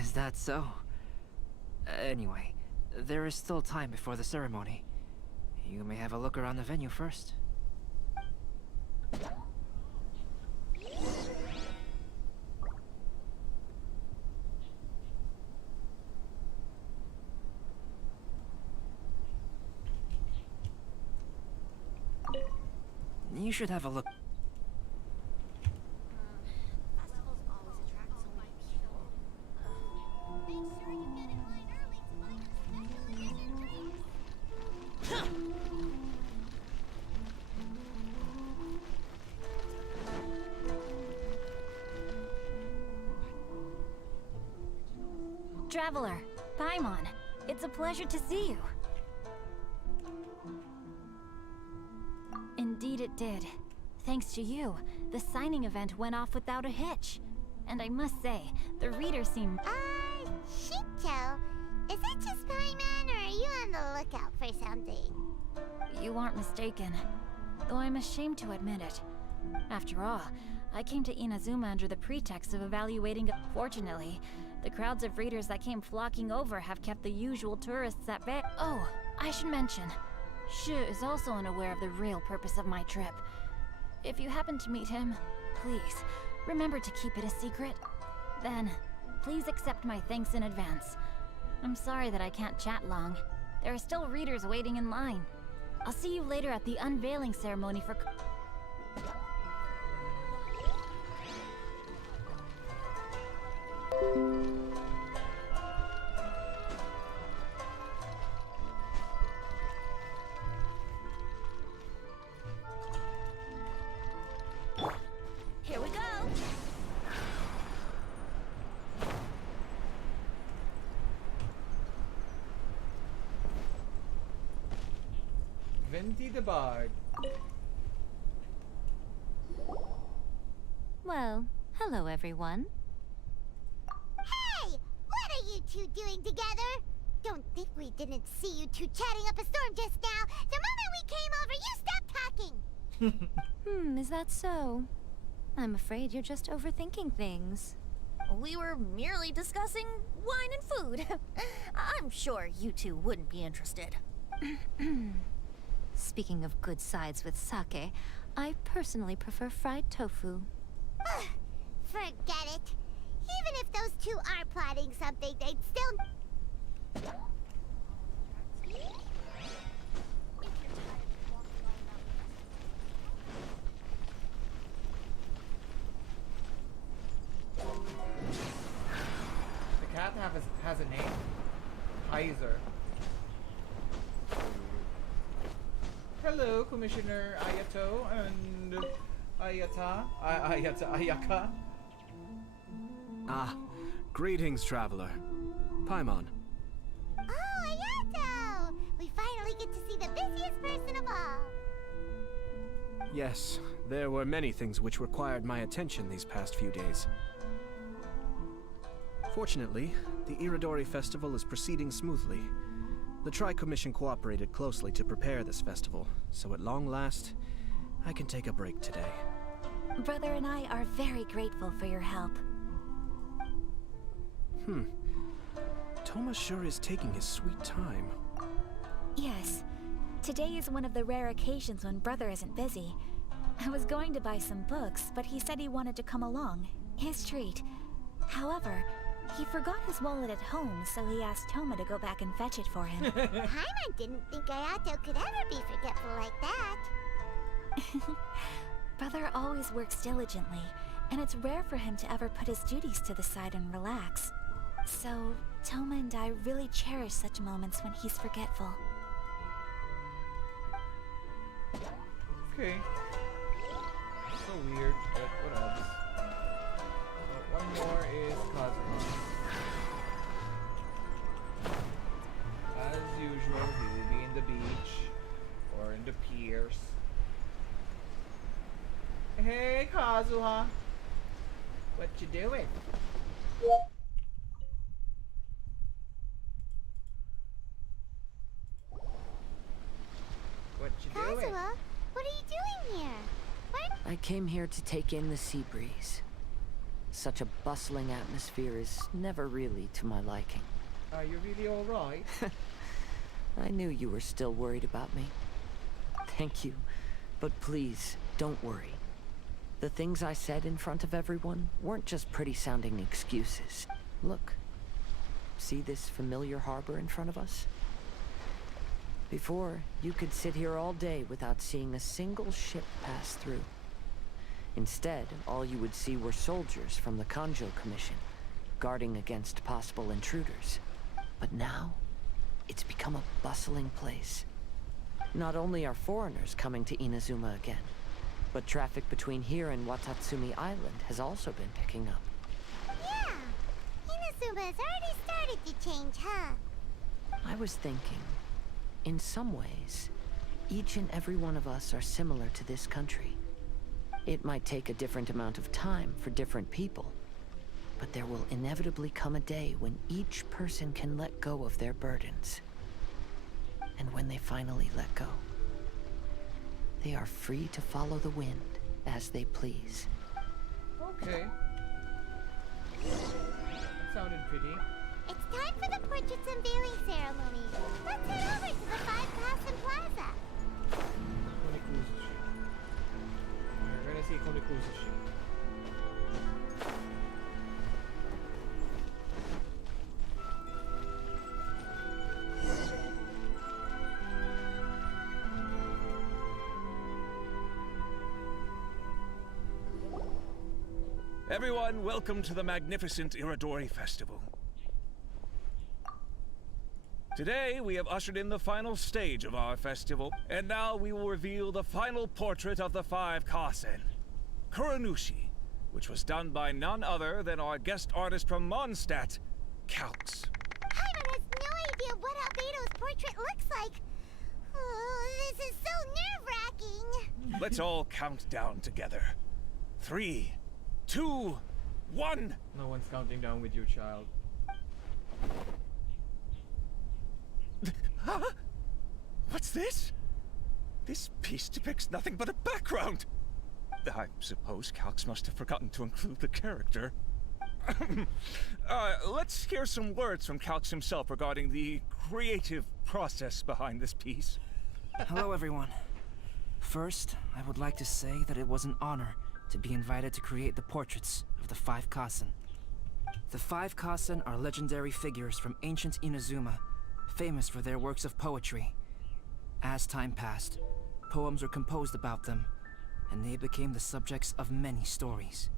Is that so? Anyway, there is still time before the ceremony. You may have a look around the venue first. You should have a look. Traveler, Paimon, it's a pleasure to see you. Indeed it did. Thanks to you, the signing event went off without a hitch. And I must say, the readers seem... Shincho, is that just Paimon, or are you on the lookout for something? You aren't mistaken. Though I'm ashamed to admit it. After all, I came to Inazuma under the pretext of evaluating. Fortunately, the crowds of readers that came flocking over have kept the usual tourists at bay. Oh, I should mention, Shu is also unaware of the real purpose of my trip. If you happen to meet him, please, remember to keep it a secret. Then, please accept my thanks in advance. I'm sorry that I can't chat long. There are still readers waiting in line. I'll see you later at the unveiling ceremony for... Here we go. Venti the Bard. Well, hello everyone. Hey! What are you two doing together? Don't think we didn't see you two chatting up a storm just now. The moment we came over, you stopped talking. Is that so? I'm afraid you're just overthinking things. We were merely discussing wine and food. I'm sure you two wouldn't be interested. Speaking of good sides with sake, I personally prefer fried tofu. Forget it. Even if those two are plotting something, they'd still... The cat has a name. Kaiser. Hello, Commissioner Ayato and Ayaka. Ah, greetings, traveler. Paimon. Oh, Ayato! We finally get to see the busiest person of all. Yes, there were many things which required my attention these past few days. Fortunately, the Iridori Festival is proceeding smoothly. The Tri-Commission cooperated closely to prepare this festival, so at long last, I can take a break today. Brother and I are very grateful for your help. Toma sure is taking his sweet time. Yes. Today is one of the rare occasions when Brother isn't busy. I was going to buy some books, but he said he wanted to come along. His treat. However, he forgot his wallet at home, so he asked Toma to go back and fetch it for him. Paimon didn't think Ayato could ever be forgetful like that. Brother always works diligently, and it's rare for him to ever put his duties to the side and relax. So, Toma and I really cherish such moments when he's forgetful. Okay. So weird, but what else? One more is Kazen. As usual, he will be in the beach or in the piers. Hey, Kazuha. What you doing? What you doing? Kazuha, what are you doing here? I came here to take in the sea breeze. Such a bustling atmosphere is never really to my liking. Are you really alright? I knew you were still worried about me. Thank you, but please, don't worry. The things I said in front of everyone weren't just pretty-sounding excuses. Look. See this familiar harbor in front of us? Before, you could sit here all day without seeing a single ship pass through. Instead, all you would see were soldiers from the Kanjo Commission, guarding against possible intruders. But now, it's become a bustling place. Not only are foreigners coming to Inazuma again, but traffic between here and Watatsumi Island has also been picking up. Yeah, Inazuma has already started to change, huh? I was thinking, in some ways, each and every one of us are similar to this country. It might take a different amount of time for different people, but there will inevitably come a day when each person can let go of their burdens. And when they finally let go, they are free to follow the wind as they please. Okay. That sounded pretty. It's time for the portrait's unveiling ceremony. Let's head over to the 5 Kazen Plaza. Konikuzushi. We're gonna see Konikuzushi. Everyone, welcome to the magnificent Iridori Festival. Today, we have ushered in the final stage of our festival, and now we will reveal the final portrait of the 5 Kazen, Kuronushi, which was done by none other than our guest artist from Mondstadt, Calx. Paimon has no idea what Albedo's portrait looks like. Oh, this is so nerve-wracking. Let's all count down together. 3, 2, 1. No one's counting down with you, child. Huh? What's this? This piece depicts nothing but a background. I suppose Calx must have forgotten to include the character. Let's hear some words from Calx himself regarding the creative process behind this piece. Hello, everyone. First, I would like to say that it was an honor to be invited to create the portraits of the 5 Kazen. The 5 Kazen are legendary figures from ancient Inazuma, famous for their works of poetry. As time passed, poems were composed about them, and they became the subjects of many stories.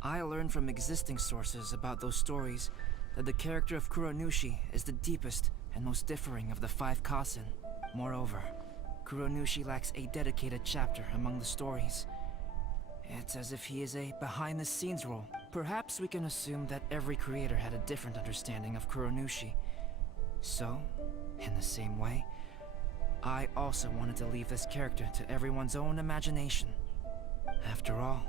I learned from existing sources about those stories that the character of Kuronushi is the deepest and most differing of the 5 Kazen. Moreover, Kuronushi lacks a dedicated chapter among the stories. It's as if he is a behind-the-scenes role. Perhaps we can assume that every creator had a different understanding of Kuronushi. So, in the same way, I also wanted to leave this character to everyone's own imagination. After all,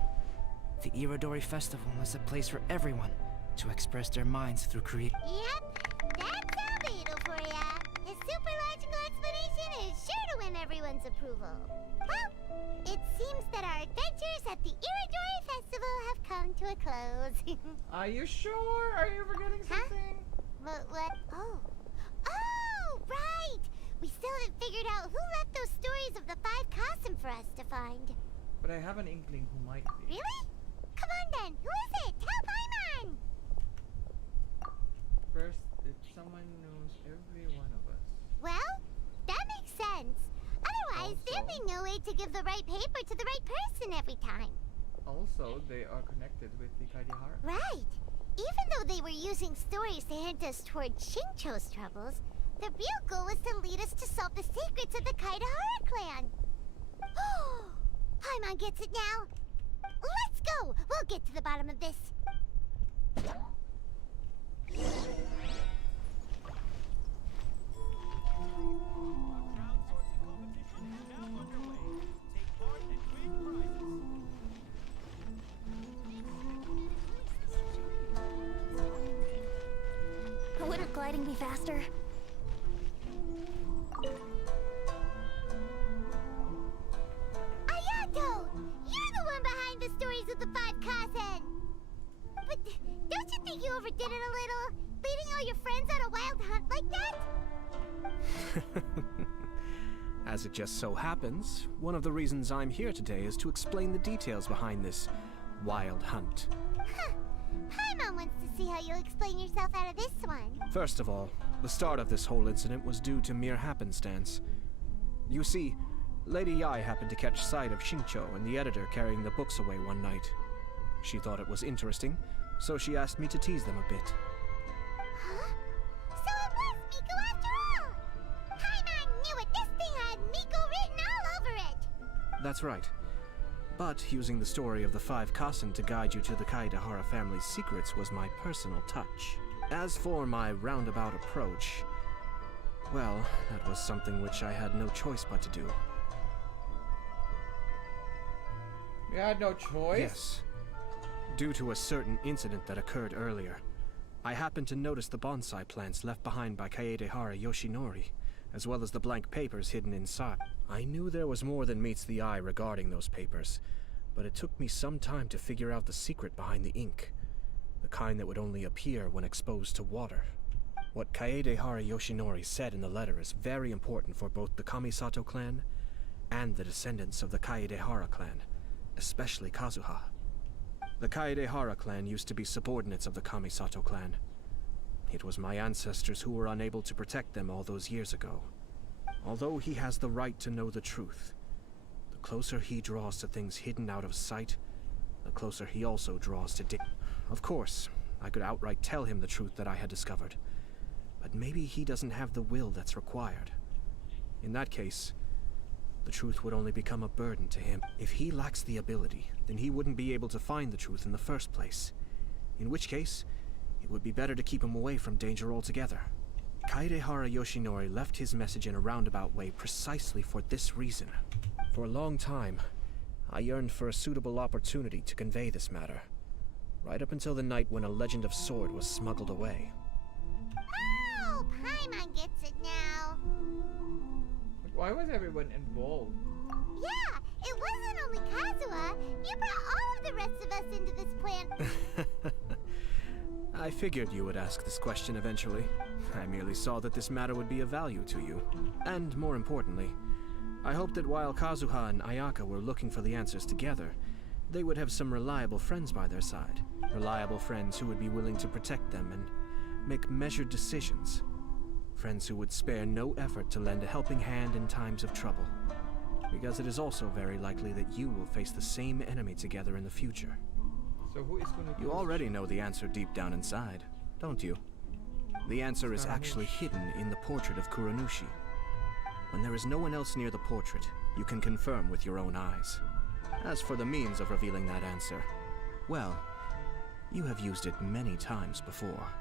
the Iridori Festival is a place for everyone to express their minds through creation. Yep, that's Albedo for ya. His super logical explanation is sure to win everyone's approval. Well, it seems that our adventures at the Iridori Festival have come to a close. Are you sure? Are you forgetting something? What? Oh, right! We still haven't figured out who left those stories of the 5 Kazen for us to find. But I have an inkling who might be. Really? Come on then, who is it? Tell Paimon! First, if someone knows every one of us. Well, that makes sense. Otherwise, there'd be no way to give the right paper to the right person every time. Also, they are connected with the Kaidehara. Right. Even though they were using stories to hint us toward Shincho's troubles, the real goal was to lead us to solve the secrets of the Kaidehara clan. Oh, Paimon gets it now. Let's go! We'll get to the bottom of this. Wouldn't gliding be faster? Ayato! You're the one behind the stories of the 5 Kazen! But don't you think you overdid it a little? Leading all your friends on a wild hunt like that? As it just so happens, one of the reasons I'm here today is to explain the details behind this wild hunt. Huh. Paimon wants to see how you'll explain yourself out of this one. First of all, the start of this whole incident was due to mere happenstance. You see, Lady Yai happened to catch sight of Shincho and the editor carrying the books away one night. She thought it was interesting, so she asked me to tease them a bit. Huh? So it was Miko after all! Paimon knew it! This thing had Miko written all over it! That's right. But using the story of the 5 Kazen to guide you to the Kaidehara family's secrets was my personal touch. As for my roundabout approach, well, that was something which I had no choice but to do. You had no choice? Yes. Due to a certain incident that occurred earlier, I happened to notice the bonsai plants left behind by Kaedehara Yoshinori, as well as the blank papers hidden inside. I knew there was more than meets the eye regarding those papers, But it took me some time to figure out the secret behind the ink, the kind that would only appear when exposed to water. What Kaedehara Yoshinori said in the letter is very important for both the Kamisato clan and the descendants of the Kaedehara clan, especially Kazuha. The Kaedehara clan used to be subordinates of the Kamisato clan. It was my ancestors who were unable to protect them all those years ago. Although he has the right to know the truth, the closer he draws to things hidden out of sight, the closer he also draws to Of course, I could outright tell him the truth that I had discovered, but maybe he doesn't have the will that's required. In that case, the truth would only become a burden to him. If he lacks the ability, then he wouldn't be able to find the truth in the first place. In which case, it would be better to keep him away from danger altogether. Kaedehara Yoshinori left his message in a roundabout way precisely for this reason. For a long time, I yearned for a suitable opportunity to convey this matter, right up until the night when a legend of sword was smuggled away. Oh, Paimon gets it now. Why was everyone involved? Yeah, it wasn't only Kazuha. You brought all of the rest of us into this plan. I figured you would ask this question eventually. I merely saw that this matter would be of value to you. And more importantly, I hoped that while Kazuha and Ayaka were looking for the answers together, they would have some reliable friends by their side. Reliable friends who would be willing to protect them and make measured decisions. Friends who would spare no effort to lend a helping hand in times of trouble. Because it is also very likely that you will face the same enemy together in the future. So who is going to You already know the answer deep down inside, don't you? The answer is actually hidden in the portrait of Kuranushi. When there is no one else near the portrait, you can confirm with your own eyes. As for the means of revealing that answer, well, you have used it many times before.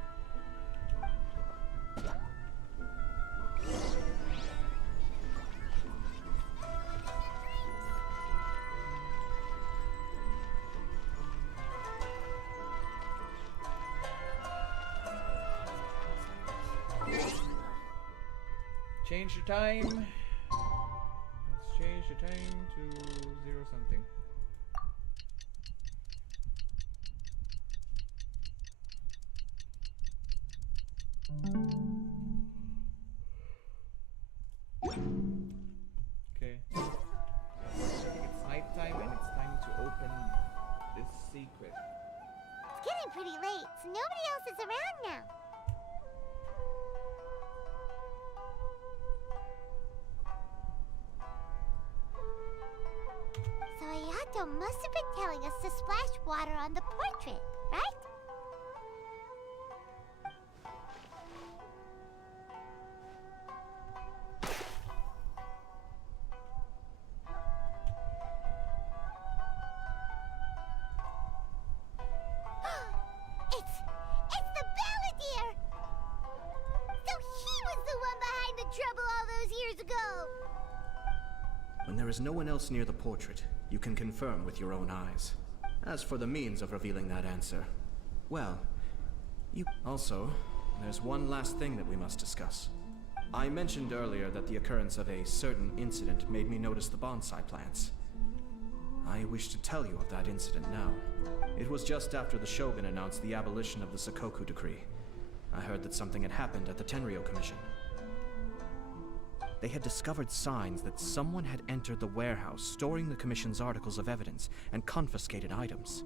Change the time. Let's change the time to 0 something. Okay. I think it's night time and it's time to open this secret. It's getting pretty late, so nobody else is around now. So Ayato must have been telling us to splash water on the portrait, right? It's the Balladeer! So he was the one behind the trouble all those years ago! When there is no one else near the portrait, you can confirm with your own eyes. As for the means of revealing that answer, well, you... Also, there's one last thing that we must discuss. I mentioned earlier that the occurrence of a certain incident made me notice the bonsai plants. I wish to tell you of that incident now. It was just after the Shogun announced the abolition of the Sakoku decree. I heard that something had happened at the Tenryou Commission. They had discovered signs that someone had entered the warehouse, storing the Commission's articles of evidence and confiscated items.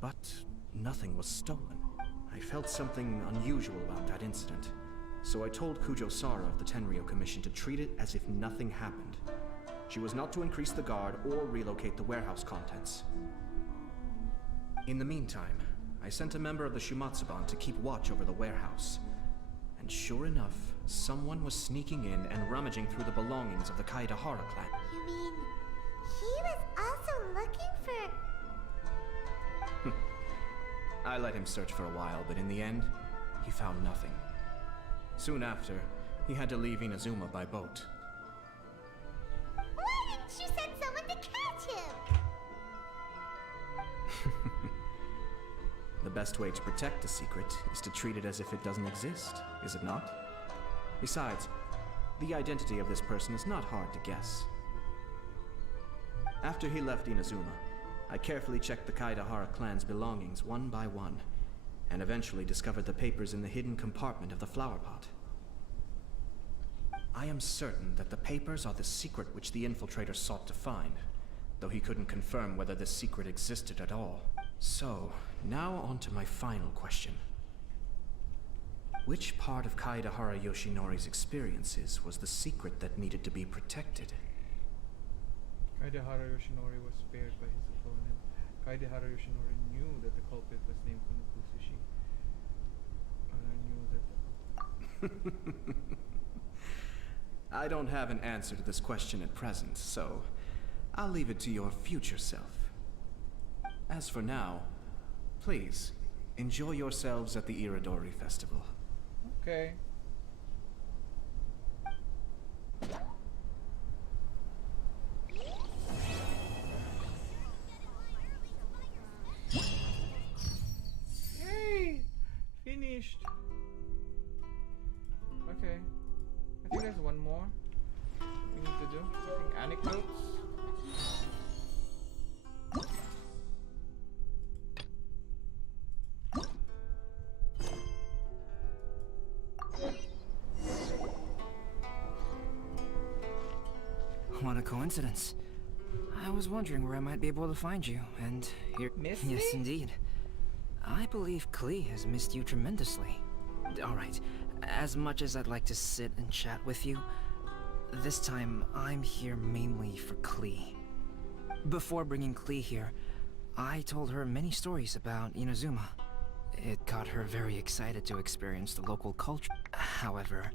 But nothing was stolen. I felt something unusual about that incident, so I told Kujo Sara of the Tenryou Commission to treat it as if nothing happened. She was not to increase the guard or relocate the warehouse contents. In the meantime, I sent a member of the Shumatsuban to keep watch over the warehouse. And sure enough, someone was sneaking in and rummaging through the belongings of the Kaedehara clan. You mean, he was also looking for... I let him search for a while, but in the end, he found nothing. Soon after, he had to leave Inazuma by boat. Why didn't you send someone to catch him? The best way to protect a secret is to treat it as if it doesn't exist, is it not? Besides, the identity of this person is not hard to guess. After he left Inazuma, I carefully checked the Kaidahara clan's belongings one by one, and eventually discovered the papers in the hidden compartment of the flower pot. I am certain that the papers are the secret which the infiltrator sought to find, though he couldn't confirm whether this secret existed at all. So, now on to my final question. Which part of Kaidahara Yoshinori's experiences was the secret that needed to be protected? Kaidahara Yoshinori was spared by his opponent. Kaidahara Yoshinori knew that the culprit was named Kunokusushi. And I knew that... I don't have an answer to this question at present, so I'll leave it to your future self. As for now, please, enjoy yourselves at the Iridori Festival. Okay. Yay! Finished. Okay. I think there's one more we need to do. I think anecdotes. What a coincidence. I was wondering where I might be able to find you, and here... Miss Yes, me? indeed. I believe Klee has missed you tremendously. Alright, as much as I'd like to sit and chat with you, this time I'm here mainly for Klee. Before bringing Klee here, I told her many stories about Inazuma. It got her very excited to experience the local culture. However,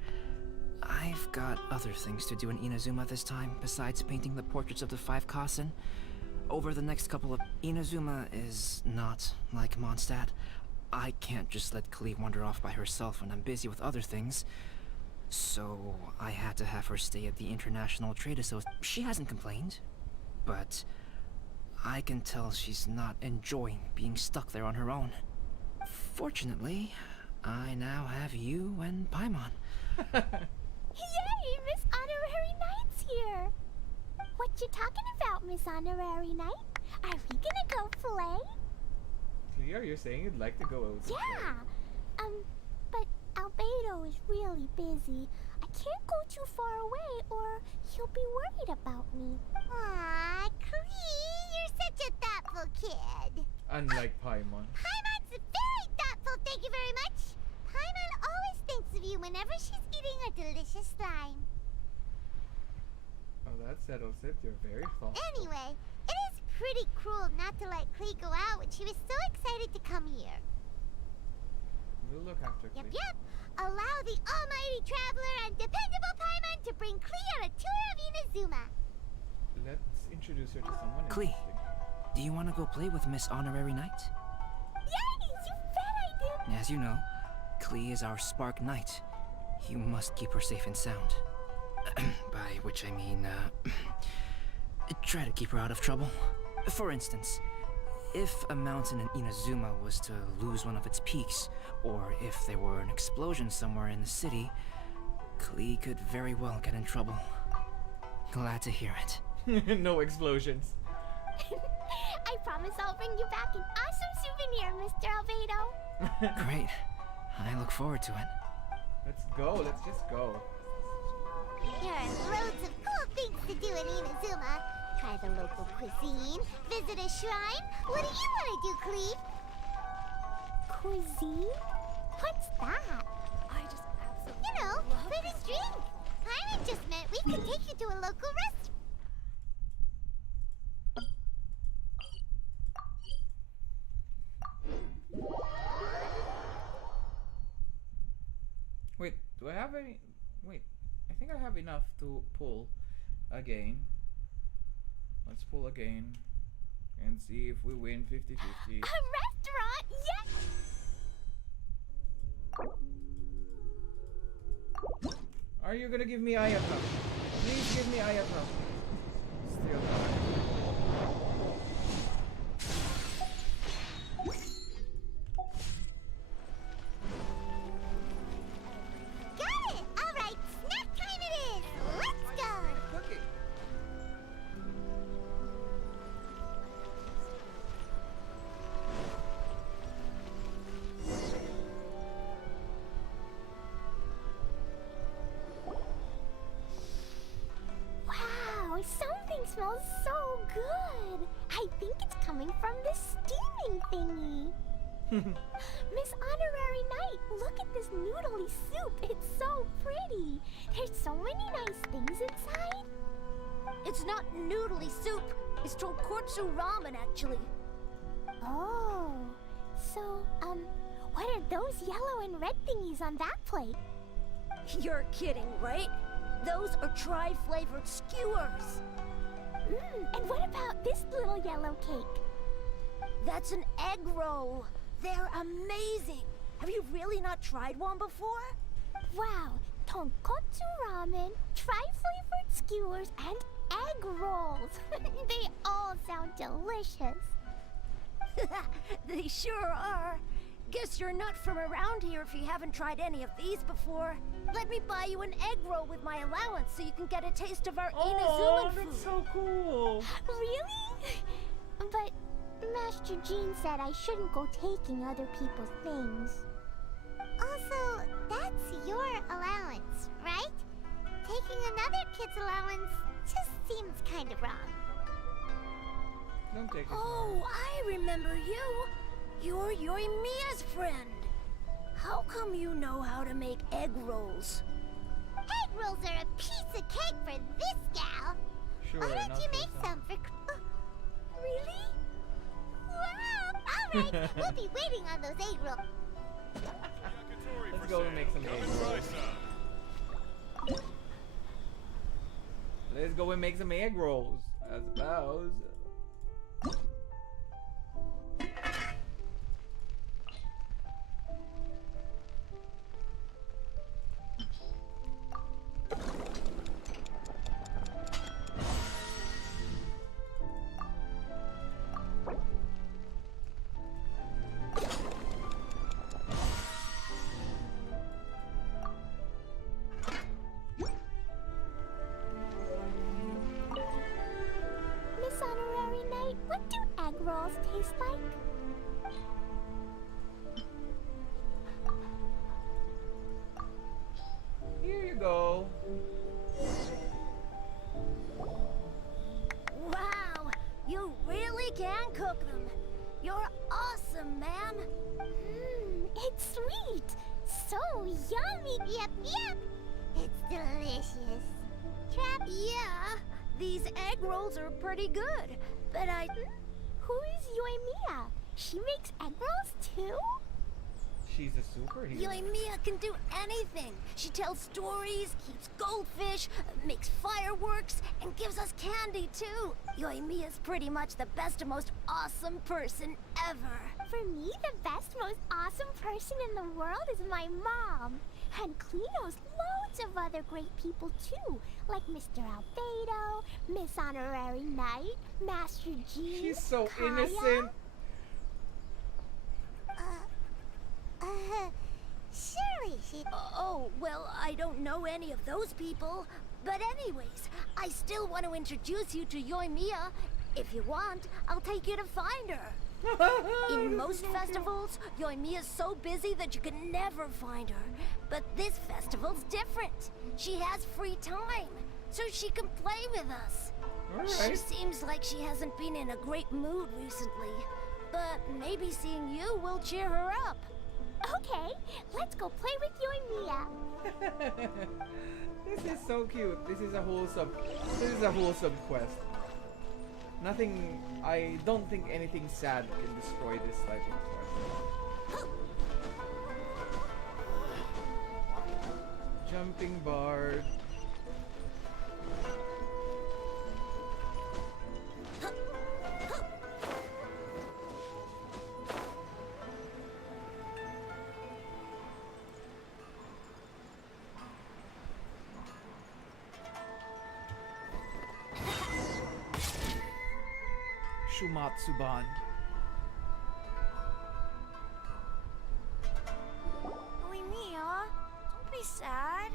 I've got other things to do in Inazuma this time, besides painting the portraits of the 5 Kazen. Over the next couple of... Inazuma is not like Mondstadt. I can't just let Klee wander off by herself when I'm busy with other things. So I had to have her stay at the International Trade Association. She hasn't complained, but I can tell she's not enjoying being stuck there on her own. Fortunately, I now have you and Paimon. Yay! Miss Honorary Knight's here! What you talking about, Miss Honorary Knight? Are we gonna go play? Clear, you're saying you'd like to go out. Yeah! But Albedo is really busy. I can't go too far away or he'll be worried about me. Aw, Klee, you're such a thoughtful kid. Unlike Paimon. Paimon's very thoughtful, thank you very much. Paimon always thinks of you whenever she's eating a delicious slime. Oh, that settles it. You're very thoughtful. Anyway, it is pretty cruel not to let Klee go out when she was so excited to come here. We'll look after Yep, Klee. yep. Allow the almighty traveler and dependable Paimon to bring Klee on a tour of Inazuma. Let's introduce her to someone Klee, interesting. do you want to go play with Miss Honorary Knight? Yay, you bet I do. As you know, Klee is our Spark Knight. You must keep her safe and sound. By which I mean, try to keep her out of trouble. For instance, if a mountain in Inazuma was to lose one of its peaks, or if there were an explosion somewhere in the city, Klee could very well get in trouble. Glad to hear it. No explosions. I promise I'll bring you back an awesome souvenir, Mr. Albedo. Great. I look forward to it. Let's go. Let's just go. There are loads of cool things to do in Inazuma. Try the local cuisine, visit a shrine. What do you want to do, Klee? Cuisine? What's that? I just absolutely You know, love for the drink. Paimon just meant we could take you to a local restaurant. Wait, do I have any? Wait, I think I have enough to pull again. Let's pull again and see if we win 50-50. A restaurant? Yes! Are you gonna give me Ayaka? Please give me Ayaka. Still not. Got it! Alright, snack time it is! Let's go! Cookie. smells so good. I think it's coming from the steaming thingy. Miss Honorary Knight, look at this noodly soup. It's so pretty. There's so many nice things inside. It's not noodly soup. It's tonkotsu ramen, actually. Oh, so, what are those yellow and red thingies on that plate? You're kidding, right? Those are tri-flavored skewers. And what about this little yellow cake? That's an egg roll. They're amazing. Have you really not tried one before? Wow, tonkotsu ramen, tri-flavored skewers, and egg rolls. They all sound delicious. They sure are. Guess you're not from around here if you haven't tried any of these before. Let me buy you an egg roll with my allowance so you can get a taste of our Inazuman food. That's so cool. Really? But Master Jean said I shouldn't go taking other people's things. Also, that's your allowance, right? Taking another kid's allowance just seems kind of wrong. Don't take it. Oh, I remember you. You're Yoimiya's friend. How come you know how to make egg rolls? Egg rolls are a piece of cake for this gal. Sure, Why don't not you for make some for... really? Wow! Alright, we'll be waiting on those egg rolls. Let's go and make some egg rolls. Let's go and make some egg rolls, I suppose. Miss Honorary Knight, what do egg rolls taste like? Here you go. Wow, you really can cook them. You're awesome, ma'am. It's sweet. So yummy. Yep, yep. It's delicious. Trap. Yeah, these egg rolls are pretty good, but Who is Yoimiya? She makes egg rolls too? She's a superhero. Yoimiya can do anything. She tells stories, keeps goldfish, makes fireworks, and gives us candy too. Yoimiya's pretty much the best and most awesome person ever. For me, the best, most awesome person in the world is my mom. And Klee knows loads of other great people too, like Mr. Albedo, Miss Honorary Knight, Master G. She's so Kaya. innocent. Surely she... Oh, well, I don't know any of those people. But anyways, I still want to introduce you to Yoimiya. If you want, I'll take you to find her. In most festivals, Yoimiya's so busy that you can never find her. But this festival's different. She has free time, so she can play with us. She Alright. seems like she hasn't been in a great mood recently. But maybe seeing you will cheer her up. Okay, let's go play with Yoimiya. This is so cute. This is a wholesome quest. Nothing, I don't think anything sad can destroy this type of quest. Jumping bard. Shumatsu bond. Yoimiya, don't be sad.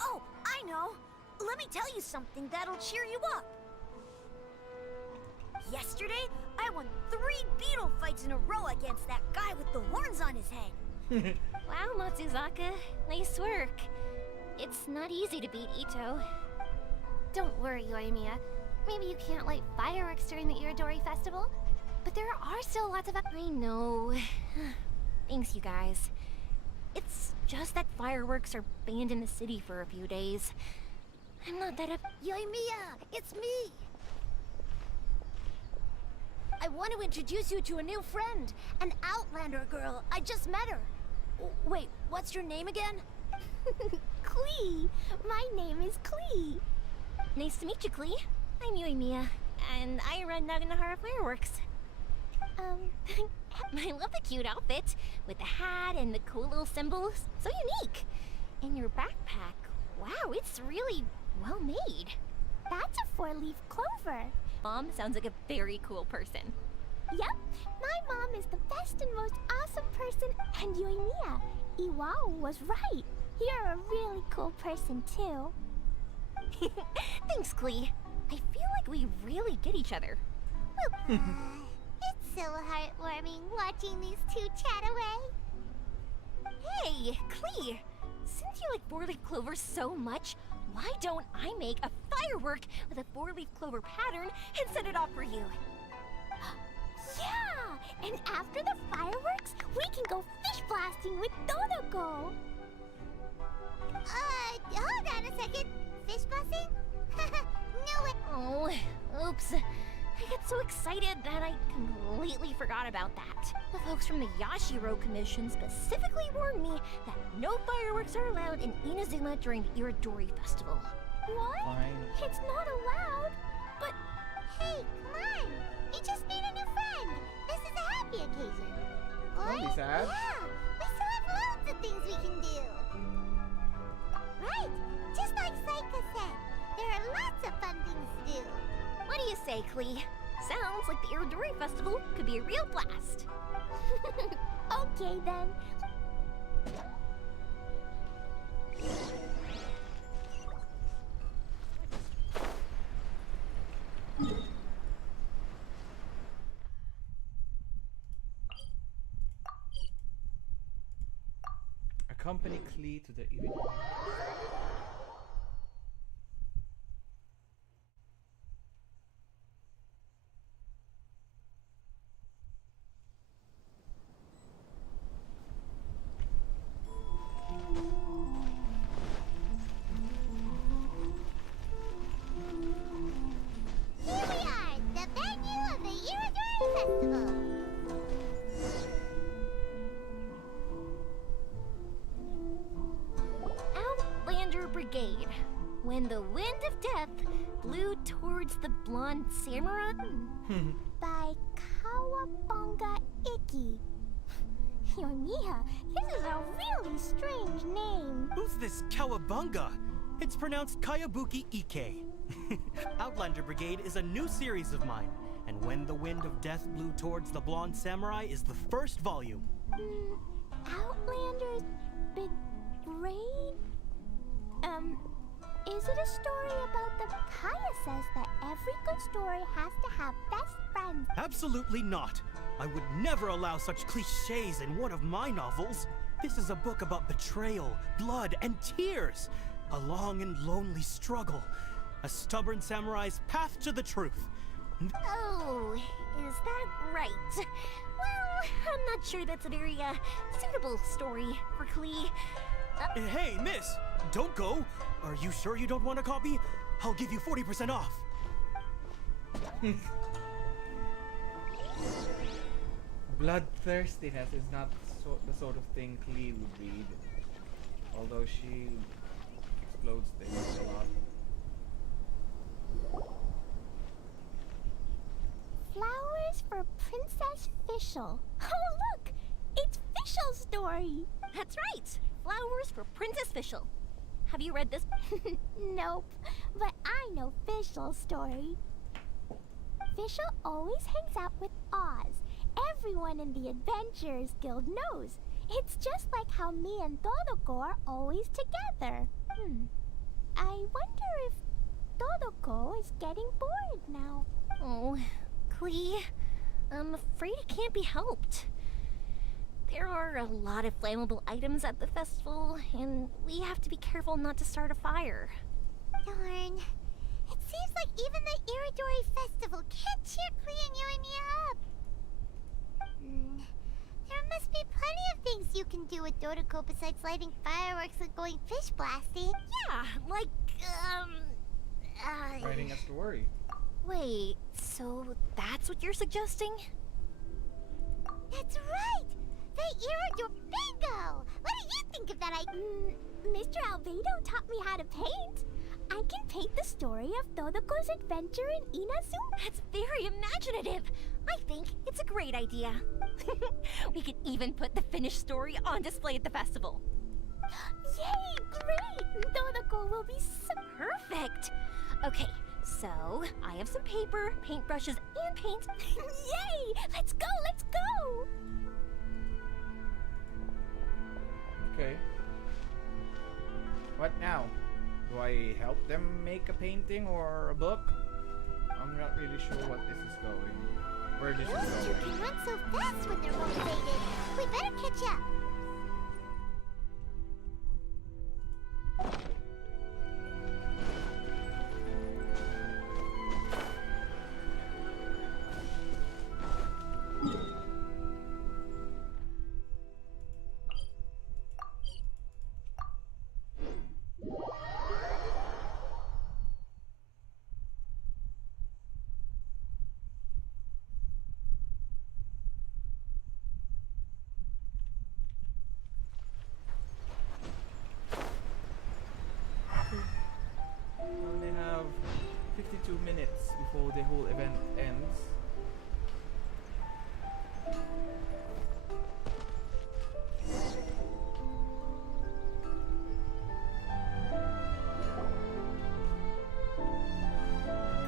Oh, I know. Let me tell you something that'll cheer you up. Yesterday, I won 3 beetle fights in a row against that guy with the horns on his head. Wow, Matsuzaka. Nice work. It's not easy to beat Ito. Don't worry, Yoimiya. Maybe you can't light fireworks during the Iridori Festival, but there are still lots of... I know. Thanks, you guys. It's just that fireworks are banned in the city for a few days. I'm not that up. Yoimiya, it's me! I want to introduce you to a new friend, an Outlander girl. I just met her. Wait, what's your name again? Klee! My name is Klee. Nice to meet you, Klee. I'm Yoimiya, and I run Naganahara Fireworks. I love the cute outfit, with the hat and the cool little symbols. So unique. And your backpack, wow, it's really well made. That's a 4-leaf clover. Mom sounds like a very cool person. Yep, my mom is the best and most awesome person, and Yoimiya, Iwao was right. You're a really cool person, too. Thanks, Klee. I feel like we really get each other. It's so heartwarming watching these two chat away. Hey, Klee! Since you like 4-leaf clovers so much, why don't I make a firework with a 4-leaf clover pattern and set it off for you? Yeah! And after the fireworks, we can go fish blasting with Dodoko! Hold on a second. Fish blasting? No way! Oh, oops. I got so excited that I completely forgot about that. The folks from the Yashiro Commission specifically warned me that no fireworks are allowed in Inazuma during the Iridori Festival. What? Fine. It's not allowed. But, hey, come on! You just made a new friend! This is a happy occasion. Don't be sad. Yeah, we still have loads of things we can do. Right, just like Saika said, there are lots of fun things to do. What do you say, Klee? Sounds like the Iridori Festival could be a real blast. Okay then. Accompany Klee to the event. Here we are, the venue of the Iridori Festival. Outlander Brigade. When the wind of death blew towards the blonde samurai. By Kawabunga Iki. Yoimiya, this is a really strange name. Who's this Kawabunga? It's pronounced Kayabuki Ike. Outlander Brigade is a new series of mine, and When the Wind of Death Blew Towards the Blonde Samurai is the first volume. Outlander's Big Raid? Is it a story about the Kaya says that every good story has to have best friends? Absolutely not. I would never allow such cliches in one of my novels. This is a book about betrayal, blood, and tears. A long and lonely struggle. A stubborn samurai's path to the truth. Oh, is that right? Well, I'm not sure that's a very, suitable story for Klee. Hey, miss! Don't go! Are you sure you don't want a copy? I'll give you 40% off. Bloodthirstiness is not the sort of thing Klee would read. Although she explodes things a lot. Flowers for Princess Fischl. Oh, look! It's Fischl's story! That's right! Flowers for Princess Fischl. Have you read this? Nope, but I know Fischl's story. Fischl always hangs out with Oz. Everyone in the Adventurers Guild knows. It's just like how me and Dodoko are always together. I wonder if Dodoko is getting bored now. Oh, Klee, I'm afraid it can't be helped. There are a lot of flammable items at the festival, and we have to be careful not to start a fire. Darn. It seems like even the Iridori Festival can't cheer Klee and Yoimiya up. There must be plenty of things you can do with Dodoko besides lighting fireworks and going fish blasting. Yeah, like, Writing a story. Wait, so that's what you're suggesting? That's right! The Iridori Bingo! What do you think of that idea? Mr. Albedo taught me how to paint. I can paint the story of Dodoko's adventure in Inazuma. That's very imaginative. I think it's a great idea. We could even put the finished story on display at the festival. Yay, great! Dodoko will be so Perfect. Okay, so I have some paper, paintbrushes, and paint. Yay! Let's go, let's go! Okay. What now? Do I help them make a painting or a book? I'm not really sure what this is going. Where this Those is two going. can run so fast when they're motivated. We better catch up. We only have 52 minutes before the whole event ends.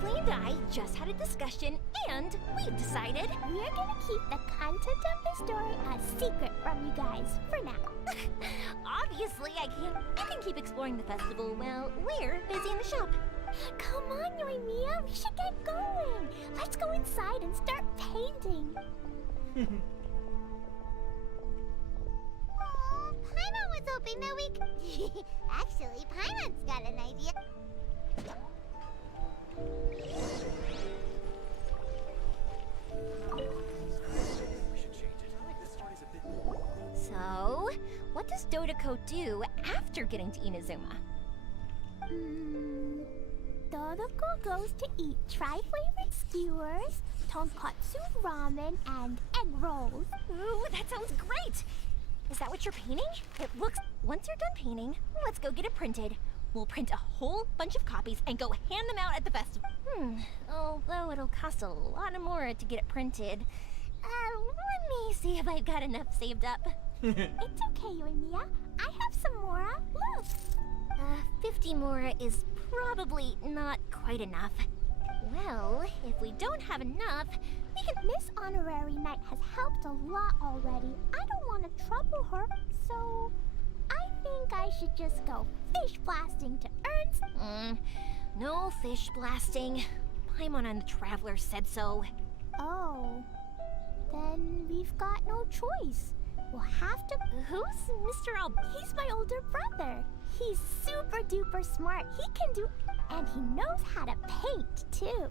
Klee and I just had a discussion, and we've decided We're gonna keep the content of the story a secret from you guys for now. obviously I can't. You can keep exploring the festival while we're busy in the shop. Come on, Yoimiya, we should get going. Let's go inside and start painting. Aw, Paimon was hoping that we could... Actually, Paimon's got an idea. So, what does Dodoko do after getting to Inazuma? Dodoko goes to eat tri-flavored skewers, tonkatsu ramen, and egg rolls. Ooh, that sounds great! Is that what you're painting? It looks... Once you're done painting, let's go get it printed. We'll print a whole bunch of copies and go hand them out at the festival. Although it'll cost a lot more to get it printed. Let me see if I've got enough saved up. It's okay, Yoimiya. I have some more. Look. 50 more is probably not quite enough. Well, if we don't have enough, we can... Miss Honorary Knight has helped a lot already. I don't want to trouble her, so I think I should just go fish blasting to earn no fish blasting. Paimon and the Traveler said so. Oh, then we've got no choice. We'll have to... Who's Mr. He's my older brother. He's super duper smart. He can do... And he knows how to paint, too.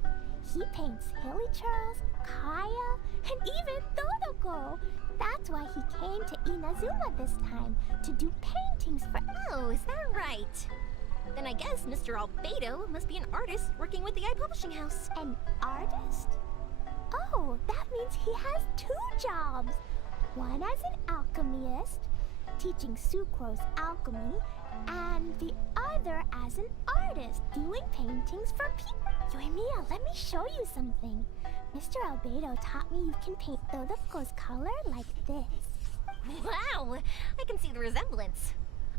He paints Hilichurls, Kaya, and even Dodoko. That's why he came to Inazuma this time, to do paintings for... Oh, is that right? Then I guess Mr. Albedo must be an artist working with the iPublishing House. An artist? Oh, that means he has 2 jobs. One as an alchemist, teaching Sucrose alchemy, and the other as an artist, doing paintings for people. Yoimiya, let me show you something. Mr. Albedo taught me you can paint Dodoko's color like this. Wow, I can see the resemblance.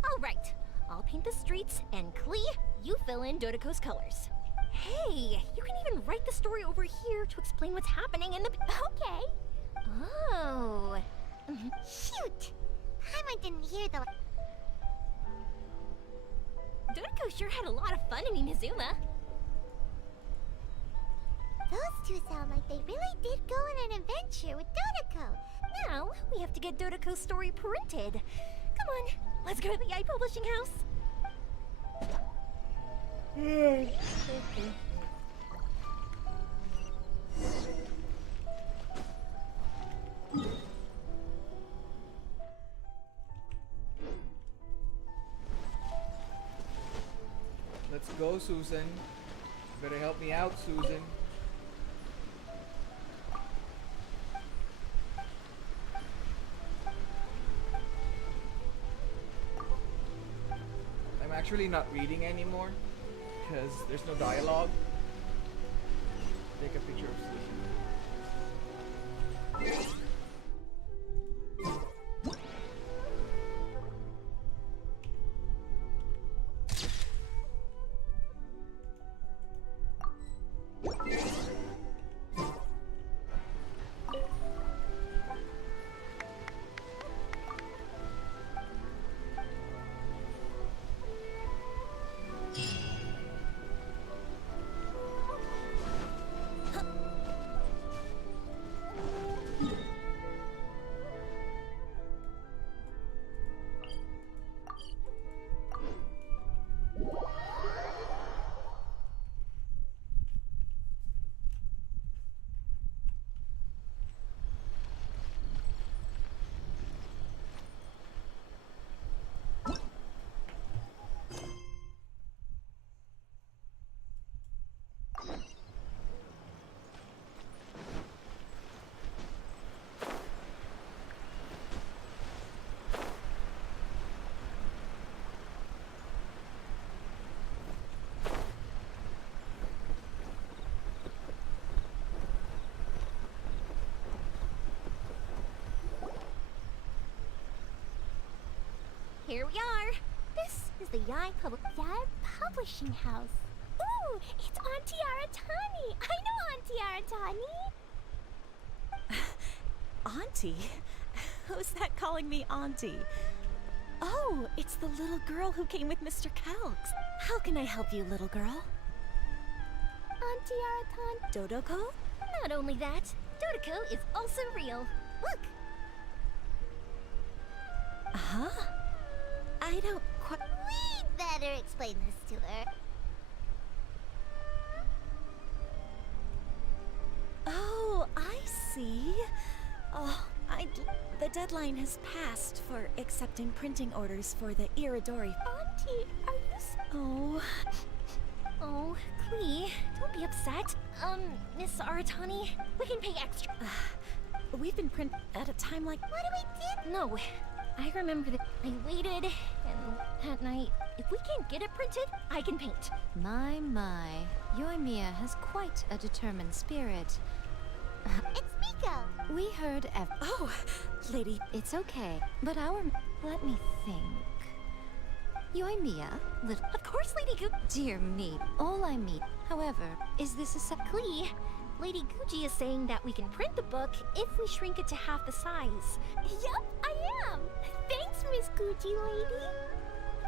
All right, I'll paint the streets, and Klee, you fill in Dodoko's colors. Hey, you can even write the story over here to explain what's happening in the... Okay. Oh. Shoot! Paimon didn't hear the... Dodoko sure had a lot of fun in Inazuma. Those two sound like they really did go on an adventure with Dodoko. Now, we have to get Dodoko's story printed. Come on, let's go to the Yai Publishing House. Let's go, Susan. Better help me out, Susan. I'm actually not reading anymore because there's no dialogue. Take a picture of Susan. Here we are. This is the Yai Publishing House. Ooh, it's Auntie Aratani. I know Auntie Aratani. Auntie? Who's that calling me Auntie? Oh, it's the little girl who came with Mr. Calx. How can I help you, little girl? Auntie Aratan. Dodoko? Not only that, Dodoko is also real. Look! Huh? I don't quite... We'd better explain this to her. Oh, I see. Oh, the deadline has passed for accepting printing orders for the Iridori. Auntie, are you... Oh, Klee, don't be upset. Miss Aratani, we can pay extra. We've been print at a time like... What do we do? No, I remember that I waited, and that night, if we can't get it printed, I can paint. My, Yoimiya has quite a determined spirit. It's Miko! We heard Oh, lady. It's okay, but let me think. Yoimiya, little... Of course, Lady Gu... Dear me, all I mean, however, is this a Klee, Lady Guji is saying that we can print the book if we shrink it to half the size. Yup, I am! Thanks, Miss Gucci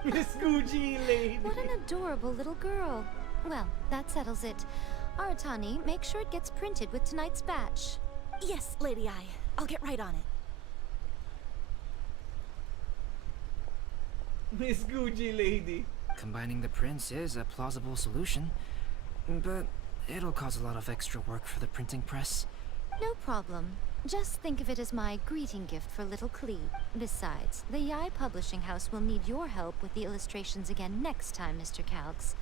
Lady! Miss Gucci Lady! What an adorable little girl. Well, that settles it. Aratani, make sure it gets printed with tonight's batch. Yes, Lady I. I'll get right on it. Miss Gucci Lady. Combining the prints is a plausible solution, but it'll cause a lot of extra work for the printing press. No problem. Just think of it as my greeting gift for little Klee. Besides, the Yai Publishing House will need your help with the illustrations again next time, Mr. Calx.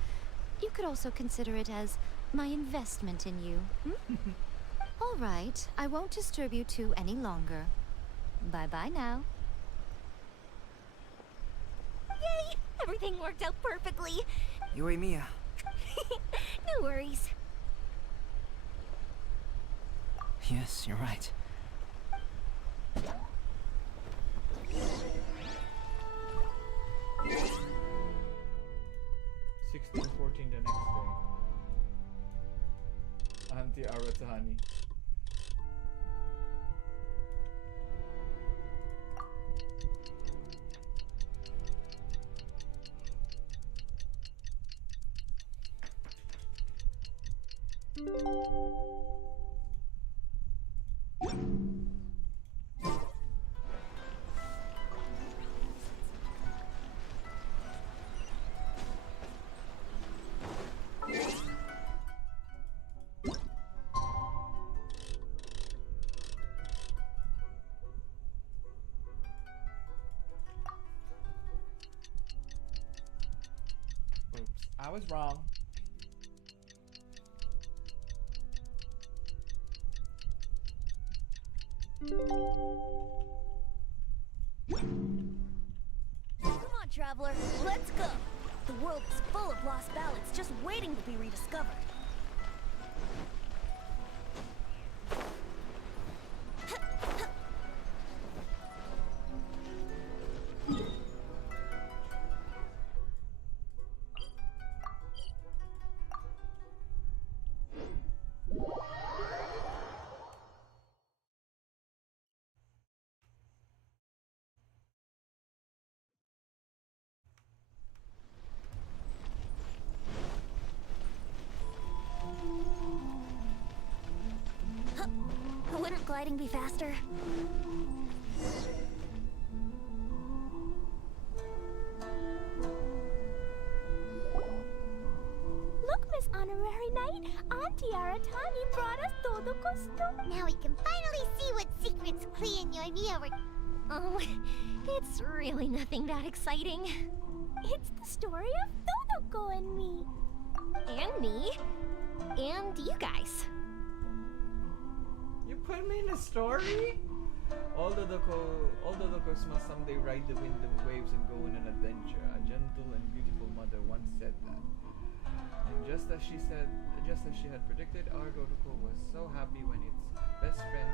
You could also consider it as my investment in you. All right, I won't disturb you two any longer. Bye-bye now. Yay! Everything worked out perfectly. Yoimiya. No worries. Yes, you're right. 16:14 the next day. Auntie Aratani. I was wrong. Come on, traveler, let's go! The world is full of lost ballads just waiting to be rediscovered. Wouldn't gliding be faster? Look, Miss Honorary Knight, Auntie Aratani brought us Dodoko's story. Now we can finally see what secrets Klee and Yoimiya were... Oh, it's really nothing that exciting. It's the story of Dodoko and me. And me. And you guys. You put me in a story? All Dodokos must someday ride the wind and waves and go on an adventure. A gentle and beautiful mother once said that. And just as she had predicted, our Dodoko was so happy when its best friend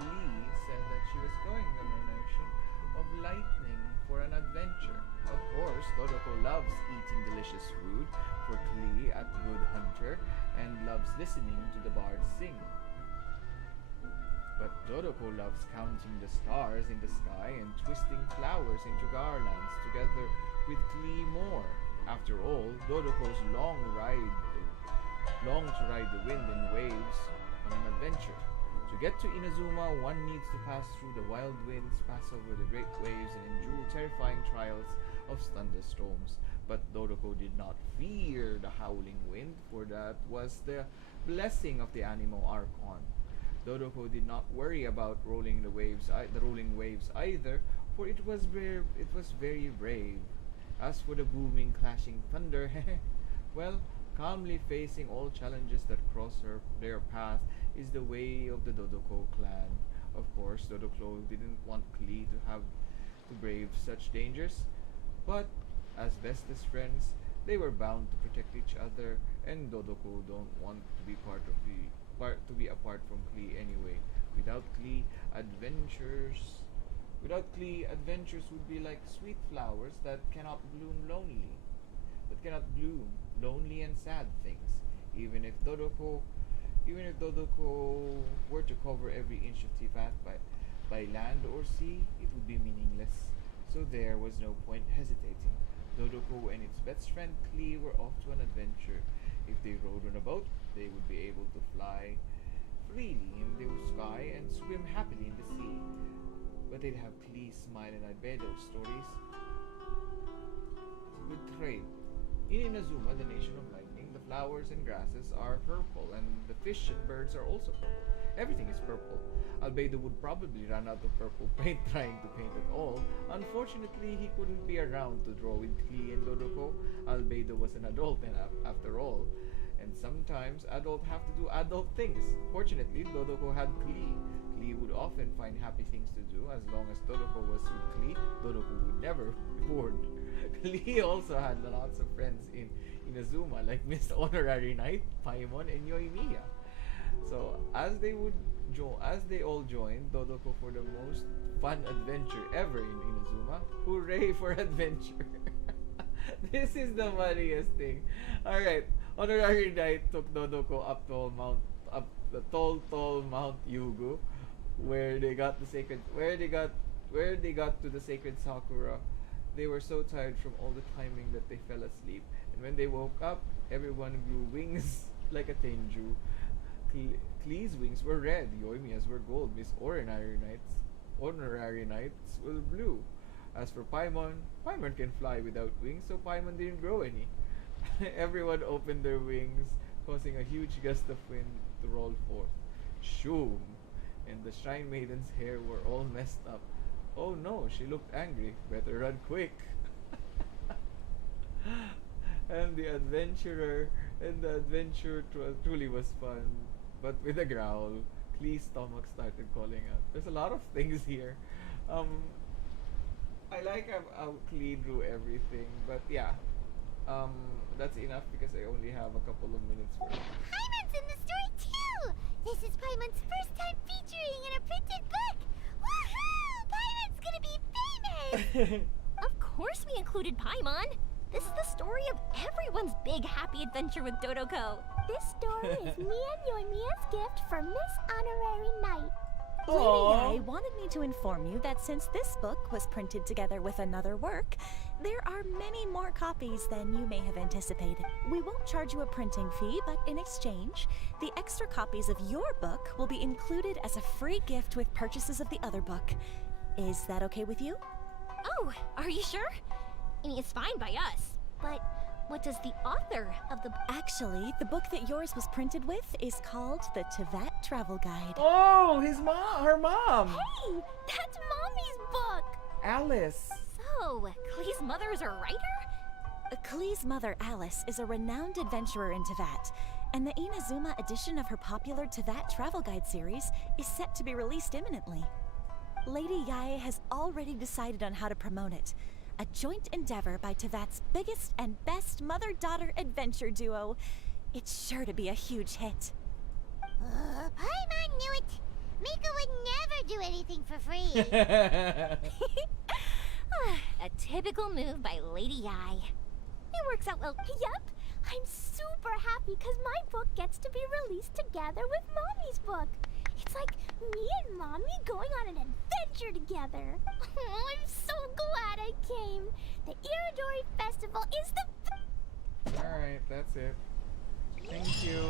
Klee said that she was going on an ocean of lightning for an adventure. Of course, Dodoko loves eating delicious food for Klee at Good Hunter and loves listening to the bards sing. But Dodoko loves counting the stars in the sky and twisting flowers into garlands together with Klee more. After all, Dodoko's long to ride the wind and waves on an adventure. To get to Inazuma, one needs to pass through the wild winds, pass over the great waves, and endure terrifying trials of thunderstorms. But Dodoko did not fear the howling wind, for that was the blessing of the Animo Archon. Dodoko did not worry about the rolling waves either, for it was very brave. As for the booming, clashing thunder, well, calmly facing all challenges that cross their path is the way of the Dodoko clan. Of course, Dodoko didn't want Klee to brave such dangers, but as bestest friends, they were bound to protect each other, and Dodoko don't want to be apart from Klee anyway. Without Klee, adventures would be like sweet flowers that cannot bloom lonely and sad things. Even if Dodoko were to cover every inch of Tifat by land or sea, it would be meaningless. So there was no point hesitating. Dodoko and its best friend Klee were off to an adventure. If they rode on a boat, they would be able to fly freely in the sky and swim happily in the sea. But they'd have Klee smile and Albedo's stories. It's a good trade. In Inazuma, the nation of lightning, the flowers and grasses are purple, and the fish and birds are also purple. Everything is purple. Albedo would probably run out of purple paint trying to paint at all. Unfortunately, he couldn't be around to draw with Klee and Dodoko. Albedo was an adult after all, and sometimes adults have to do adult things. Fortunately, Dodoko had Klee. Klee would often find happy things to do. As long as Dodoko was with Klee, Dodoko would never be bored. Klee also had lots of friends in Inazuma, like Miss Honorary Knight, Paimon, and Yoimiya. So as they all joined Dodoko for the most fun adventure ever in Inazuma. Hooray for adventure! This is the funniest thing. Alright, Honorary Knight took Dodoko up the tall Mount Yugu, where they got to the sacred Sakura. They were so tired from all the climbing that they fell asleep, and when they woke up, everyone grew wings like a tenju. Klee's wings were red, Yoimiya's were gold, Miss Honorary Knights were blue. As for Paimon can fly without wings, so Paimon didn't grow any. Everyone opened their wings, causing a huge gust of wind to roll forth. Shoom! And the Shrine Maiden's hair were all messed up. Oh no, she looked angry. Better run quick. and the adventurer, and the adventure truly was fun. But with a growl, Klee's stomach started calling out. There's a lot of things here. I like how Klee drew everything, but yeah, that's enough because I only have a couple of minutes for it. Paimon's in the story too! This is Paimon's first time featuring in a printed book! Woohoo! Paimon's gonna be famous! Of course we included Paimon. This is the story of everyone's big happy adventure with Dodoko. This story is me and Yoimiya's gift for Miss Honorary Knight. Lady Ai wanted me to inform you that since this book was printed together with another work, there are many more copies than you may have anticipated. We won't charge you a printing fee, but in exchange, the extra copies of your book will be included as a free gift with purchases of the other book. Is that okay with you? Oh, are you sure? I mean, it's fine by us, but what does the author of the... Actually, the book that yours was printed with is called the Teyvat Travel Guide. Oh, her mom! Hey, that's Mommy's book! Alice! So, Klee's mother is a writer? Klee's mother, Alice, is a renowned adventurer in Teyvat, and the Inazuma edition of her popular Teyvat Travel Guide series is set to be released imminently. Lady Yae has already decided on how to promote it. A joint endeavor by Teyvat's biggest and best mother-daughter adventure duo. It's sure to be a huge hit. Paimon knew it! Mika would never do anything for free! A typical move by Lady Ai. It works out well. Yep! I'm super happy because my book gets to be released together with Mommy's book. It's like me and Mommy going on an adventure together. Oh, I'm so glad I came. The Iridori Festival is the... Alright, that's it. Thank you.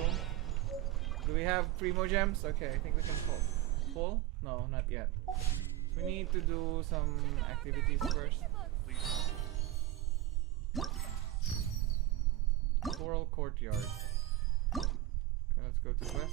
Do we have Primo Gems? Okay, I think we can pull. Pull? No, not yet. We need to do some activities first. Floral Courtyard. Okay, let's go to West.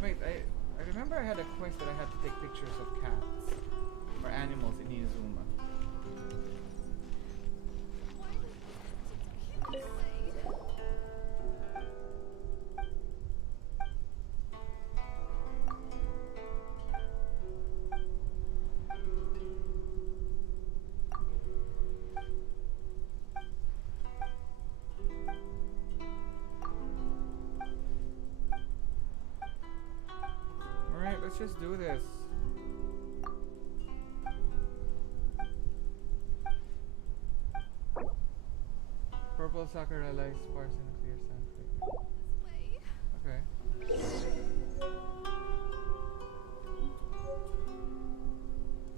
Wait, I remember I had a quest that I had to take pictures of cats or animals in Inazuma. Alright, let's just do this. Purple sakura lies sparse in a clear sand. Okay.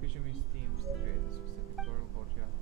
Fisherman's teams to create a specific floral courtyard.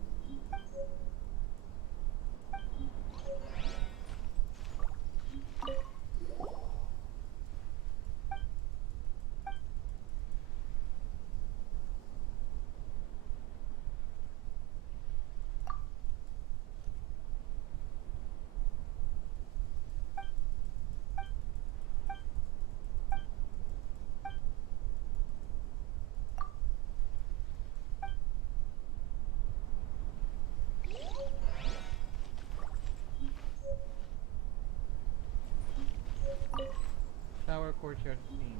Flower courtyard theme.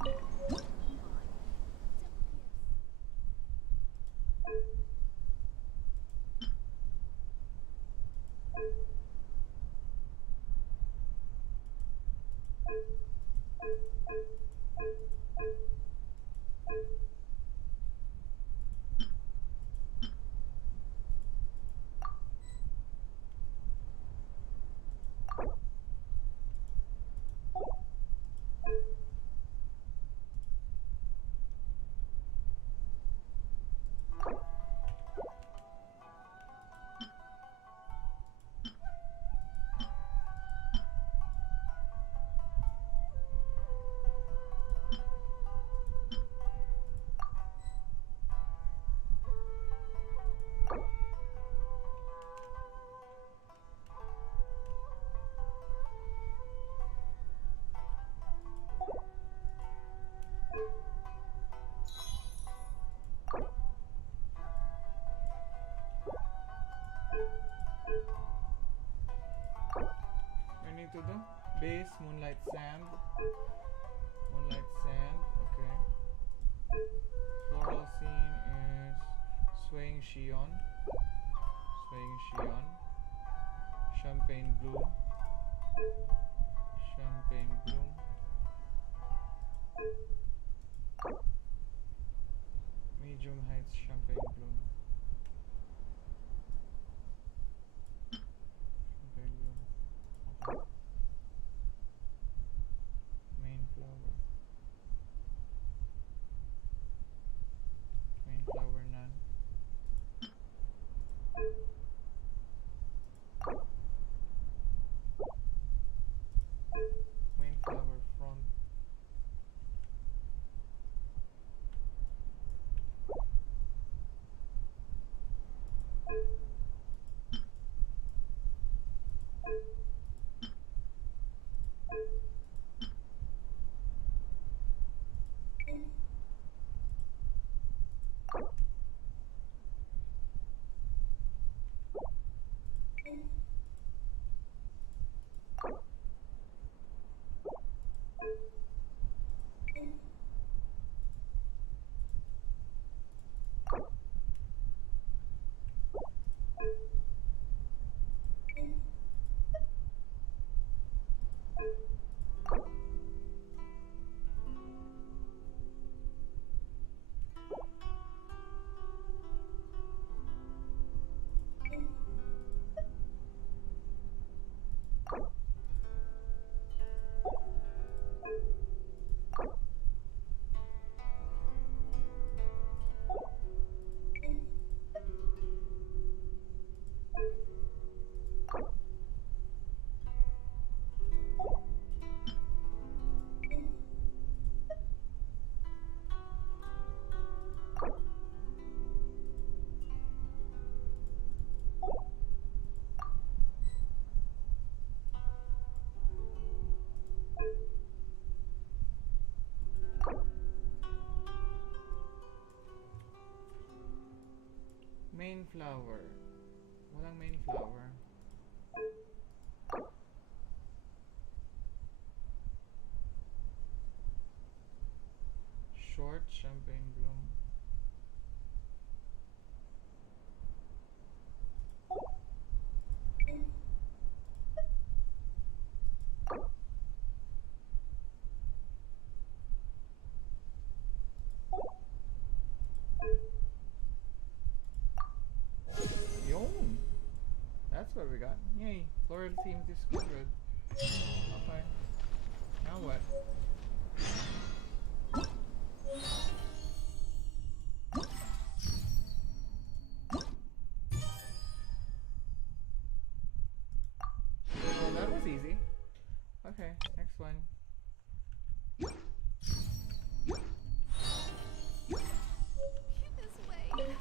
Swaying Shion. Swaying Shion. Champagne Bloom. Champagne Bloom. Medium Heights Champagne Bloom. Champagne Bloom. Okay. Main flower. Main flower none. Main flower front. Main flower. Walang main flower. Short champagne bloom. Yun! That's what we got. Yay! Floral theme discovered. Okay. Now what? Well, that was easy. Okay, next one. This way.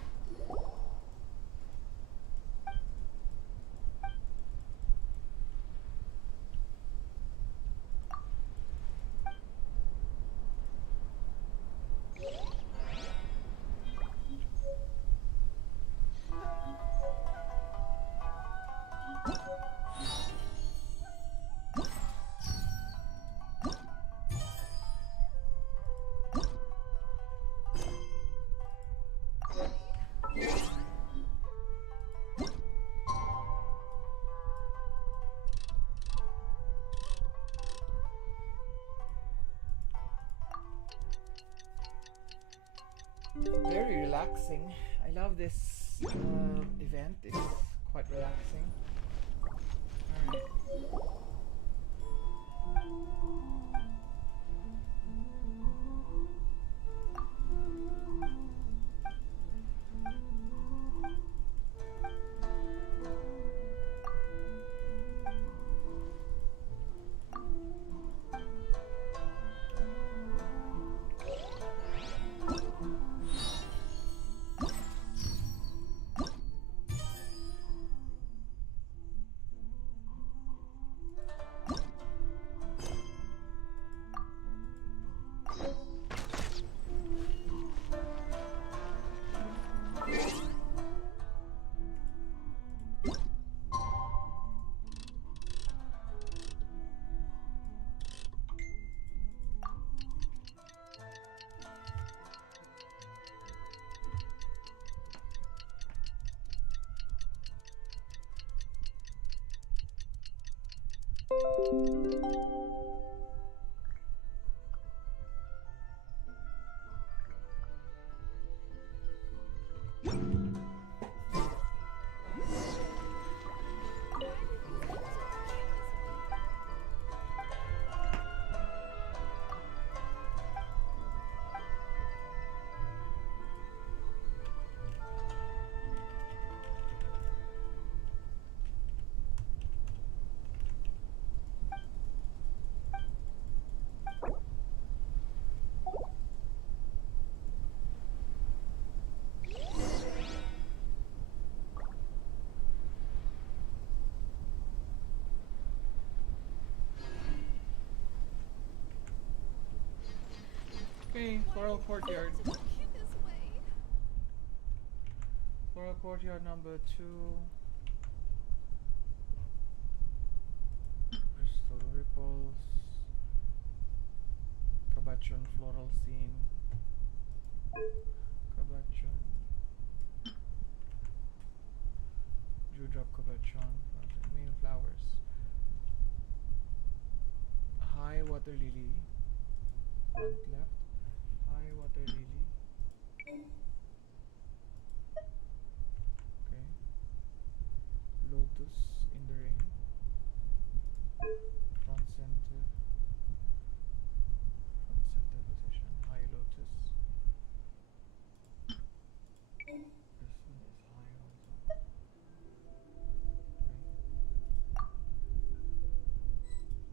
Very relaxing. I love this event. It's quite relaxing. Alright. Floral Courtyard. Floral Courtyard number 2. Crystal Ripples. Kabachon Floral Scene. Kabachon. Dewdrop Kabachon. Main flowers. High Water Lily. Front left. High Water Lily. Okay. Lotus in the rain. Front center. Front center position. High Lotus. This one is high also.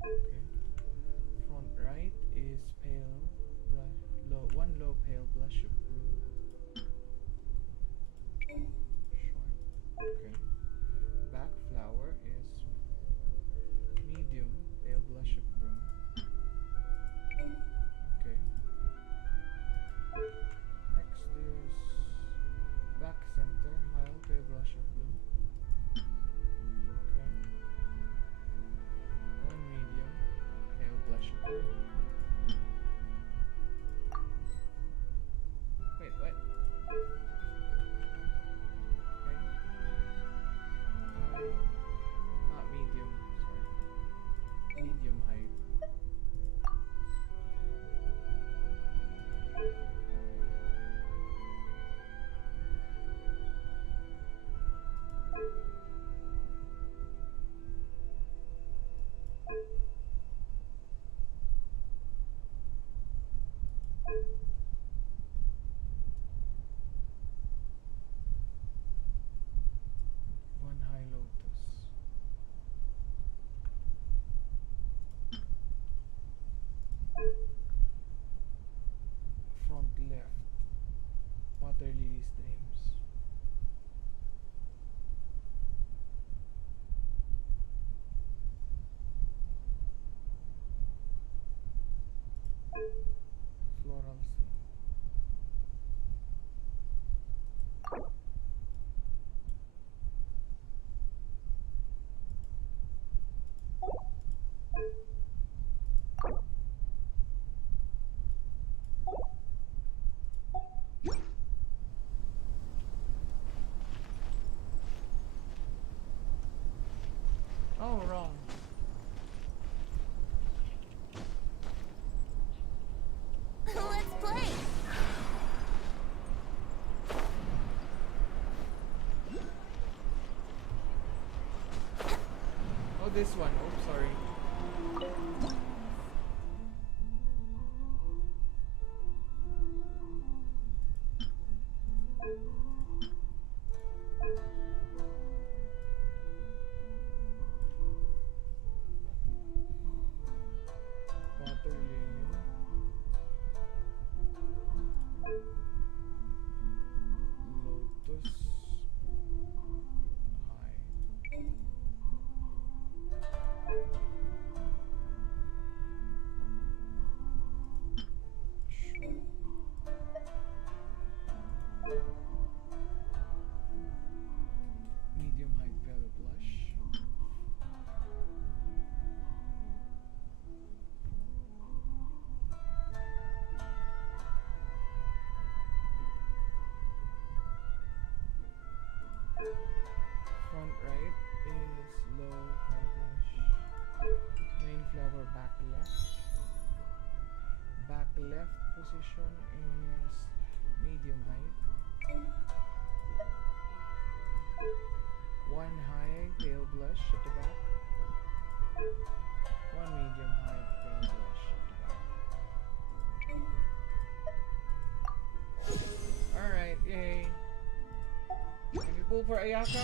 Okay. Front right is pale blush, one low pale blush of blue. Short. Okay. Back flower is medium pale blush of broom. Okay. Next is back center high pale blush of blue. Okay. One medium pale blush of blue. Wait, what? Okay. Not medium, sorry. Medium height. One high lotus. Front left. Water lily streams. Floral scene. Oh, wrong. Let's play! Oh, this one. Oh, sorry. Water lily. Lotus. High. Medium height pale blush. Front right is low pale blush. Main flower back left. Back left position is medium height. One high pale blush at the back. One medium high pale blush at the back. Alright, yay. Can we pull for Ayaka?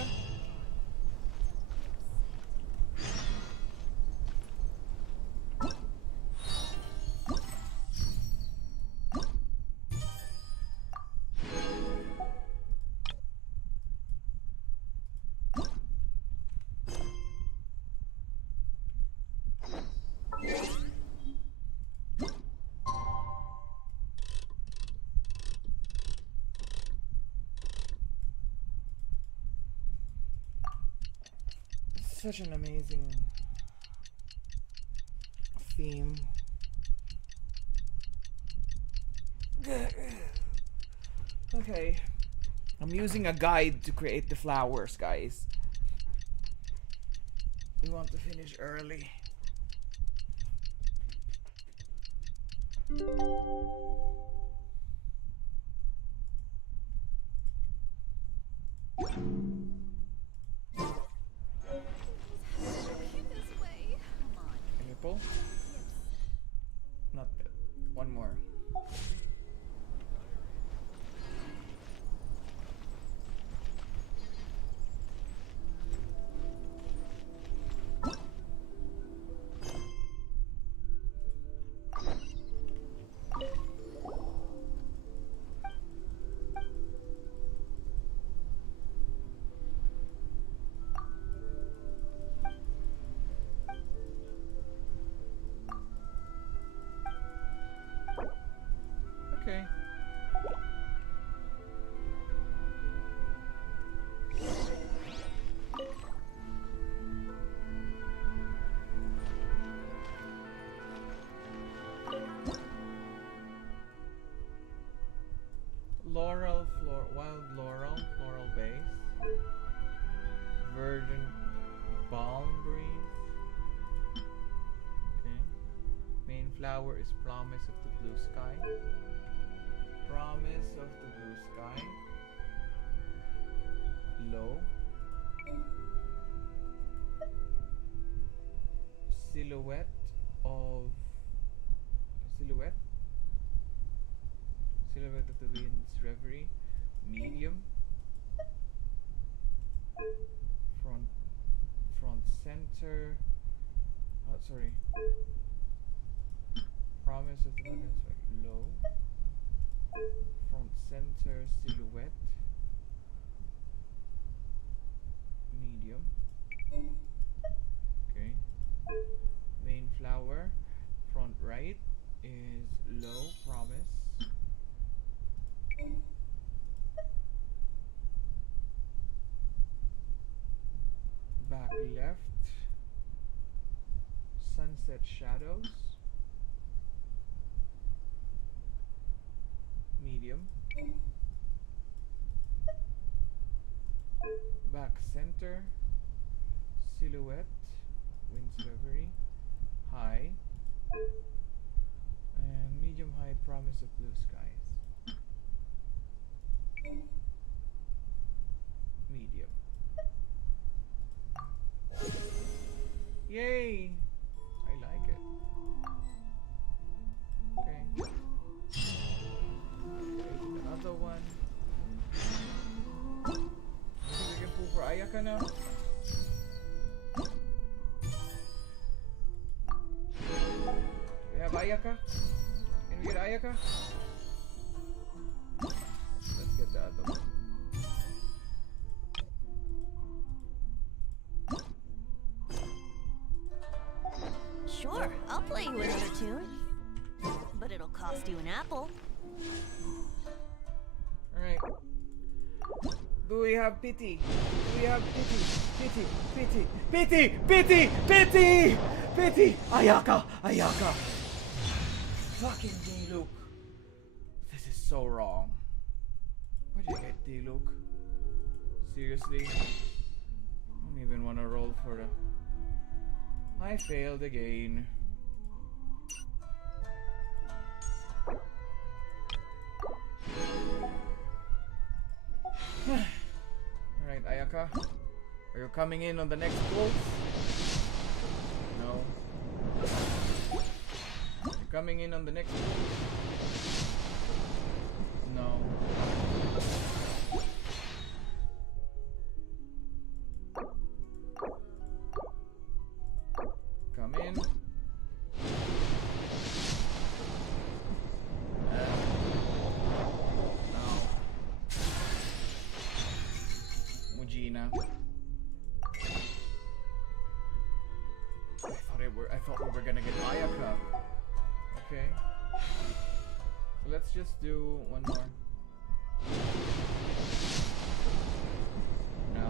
Such an amazing theme. Okay. I'm using a guide to create the flowers, guys. We want to finish early. Apple? Not that. One more. Okay. Laurel, wild laurel, floral base, virgin balm breeze. Okay. Main flower is promise of the blue sky. Promise of the blue sky. Low. Silhouette of the wind's reverie. Medium. Front center. Sorry. Promise of the wind's reverie. Low. Front center silhouette. Medium. Okay. Main flower. Front right is low. Promise. Back left. Sunset shadows. Medium. Back center. Silhouette. Wind's reverie. High. And medium high promise of blue skies. Medium. Yay! I like it. Okay. Another one. I think we can pull for Ayaka now. We have Ayaka. Can we get Ayaka? Let's get the other one. Sure, I'll play you another tune. But it'll cost you an apple. Alright. Do we have pity? Do we have pity? Pity! Pity! Pity! Pity! Pity! Pity! Ayaka! Ayaka! Fucking D-Luke. This is so wrong. Why did I get D-Luke? Seriously? I don't even want to roll for the... I failed again. Alright, Ayaka. Are you coming in on the next pulse? No. You're coming in on the next pulse? No. Come in. Mujina. I thought we were gonna get Ayaka. Okay. So let's just do one more. No.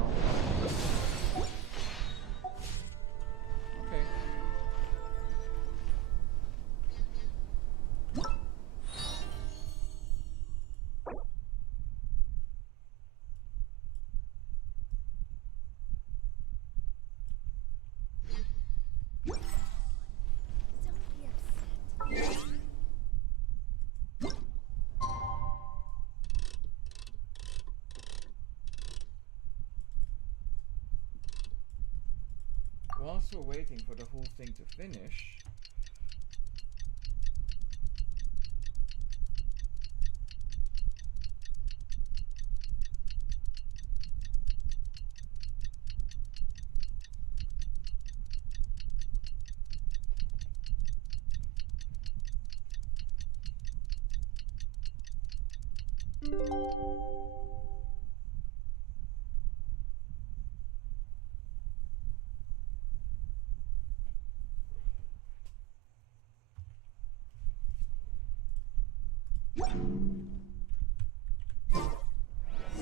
also waiting for the whole thing to finish.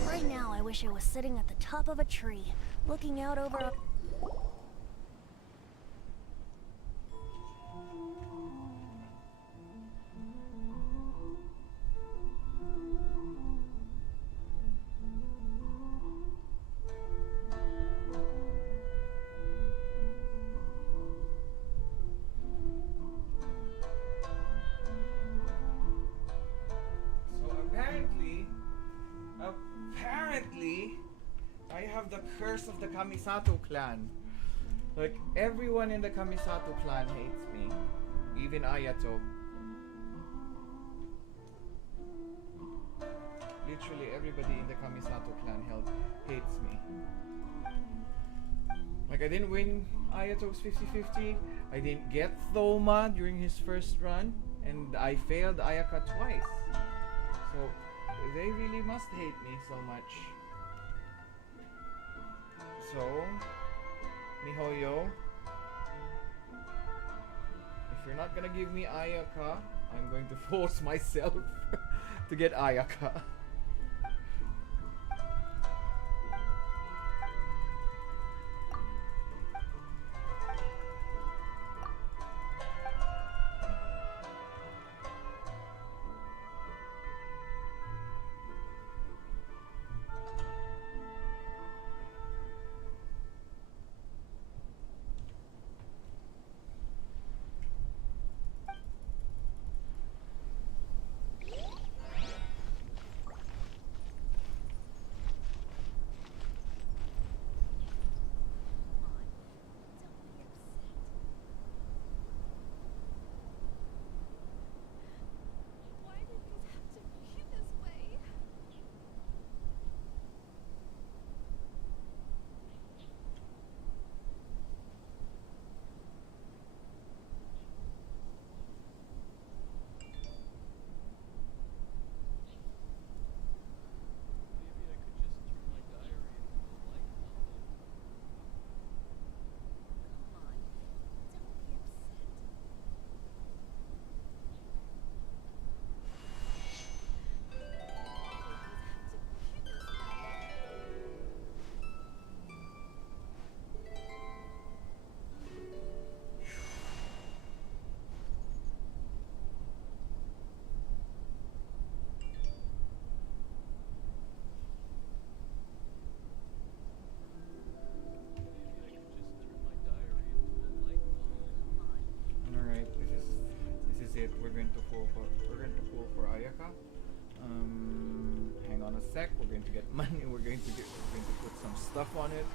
Right now, I wish I was sitting at the top of a tree, looking out over a... So apparently, I have the curse of the Kamisato clan. Like, everyone in the Kamisato clan hates me. Even Ayato. Literally everybody in the Kamisato clan hates me. Like, I didn't win Ayato's 50-50. I didn't get Thoma during his first run. And I failed Ayaka twice. So, they really must hate me so much. So, Mihoyo, if you're not gonna give me Ayaka, I'm going to force myself to get Ayaka. Pull for Ayaka. Hang on a sec. We're going to get money. We're going to put some stuff on it.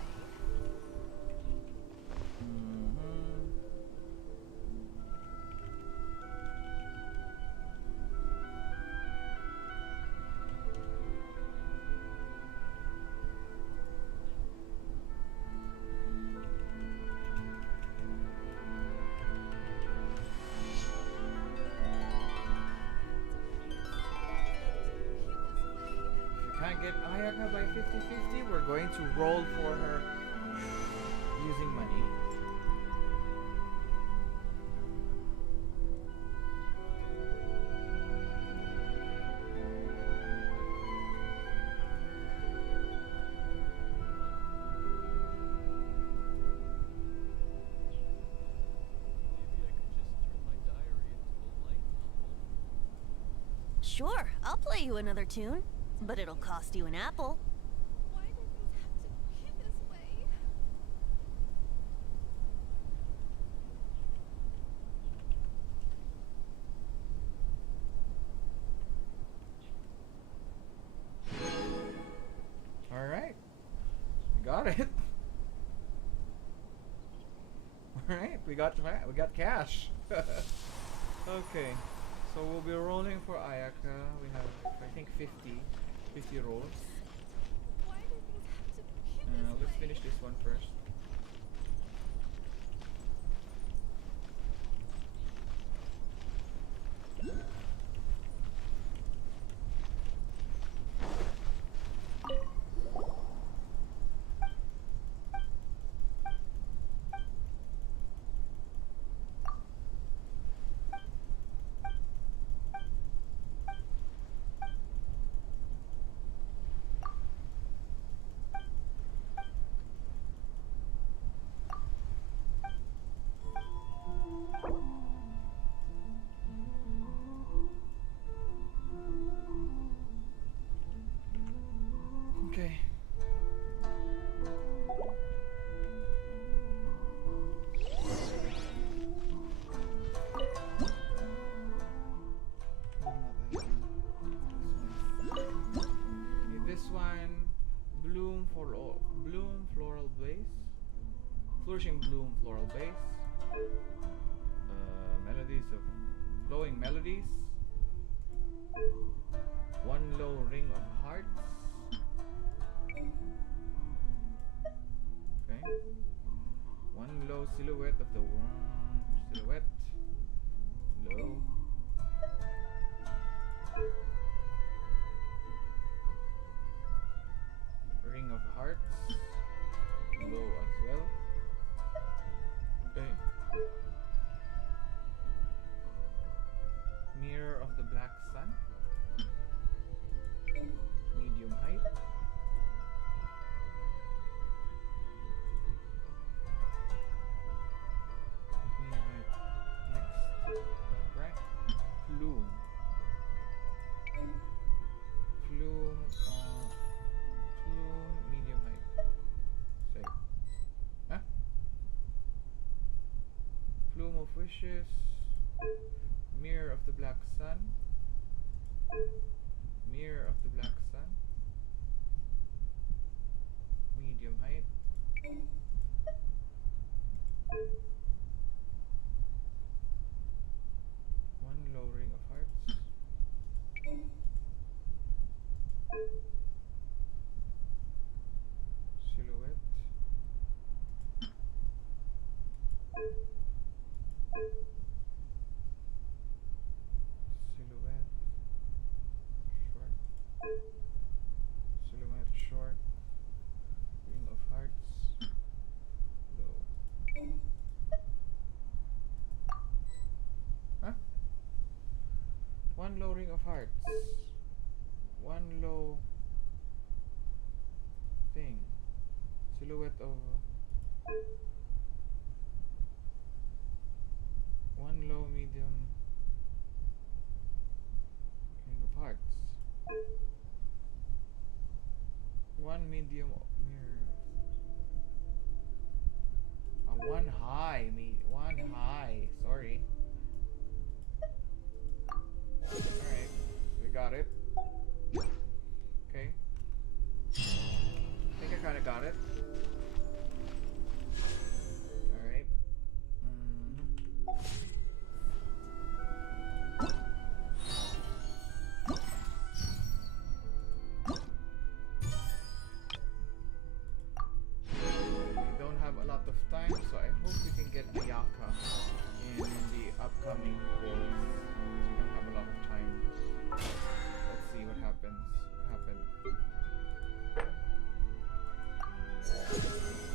Can't get Ayaka by 50-50, we're going to roll for her using money. Sure, I'll play you another tune. But it'll cost you an apple. Why did things have to be this way? Alright. Got it. Alright, we got cash. Okay, so we'll be rolling for Ayaka. We have, I think, 50 rolls. Let's finish this one first. Okay. This one, bloom floral base, flourishing bloom floral base, melodies of flowing melodies, one low ring of hearts. Okay. One low silhouette of the silhouette. Low. Ring of hearts. Low as well. Okay. Mirror of the black sun. Medium height. Plume. Plume, medium height. Say. Huh? Plume of wishes. Mirror of the black sun. Mirror of the black sun. Medium height. One low ring of hearts. Silhouette. Silhouette. Short. Silhouette short. Ring of hearts. Low. Huh? One low ring of hearts. One low thing. Silhouette of one low medium ring of hearts. One medium mirror. One high one high. Sorry. Alright, we got it. Okay. I think I kinda got it. Alright. We don't have a lot of time, so I hope we can get Ayaka in the upcoming goals. We don't have a lot of time. Let's see what happens.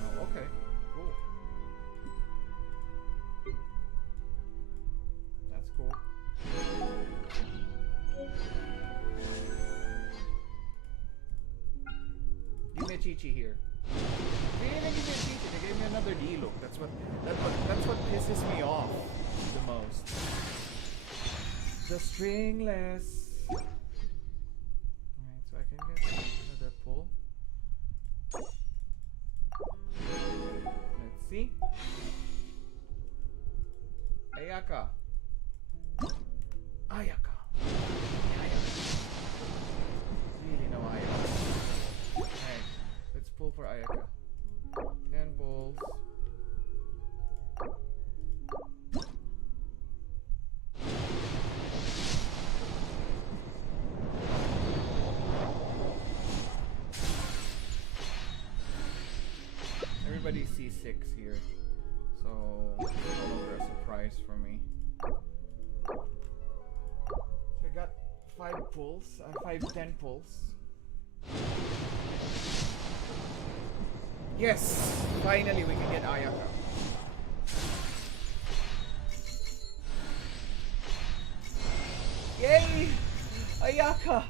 Oh, okay. Cool. That's cool. Give me a Chi-Chi here. Give me a Chi-Chi. They gave me another D-look. That's what pisses me off the most. The stringless. Alright, so I can get another pull. Let's see. Ayaka. Ayaka. Really no Ayaka. Alright, let's pull for Ayaka. 10 pulls. everybody C6 here, so it's no longer a surprise for me. So I got 5 pulls, 10 pulls. Yes! Finally we can get Ayaka. Yay! Ayaka!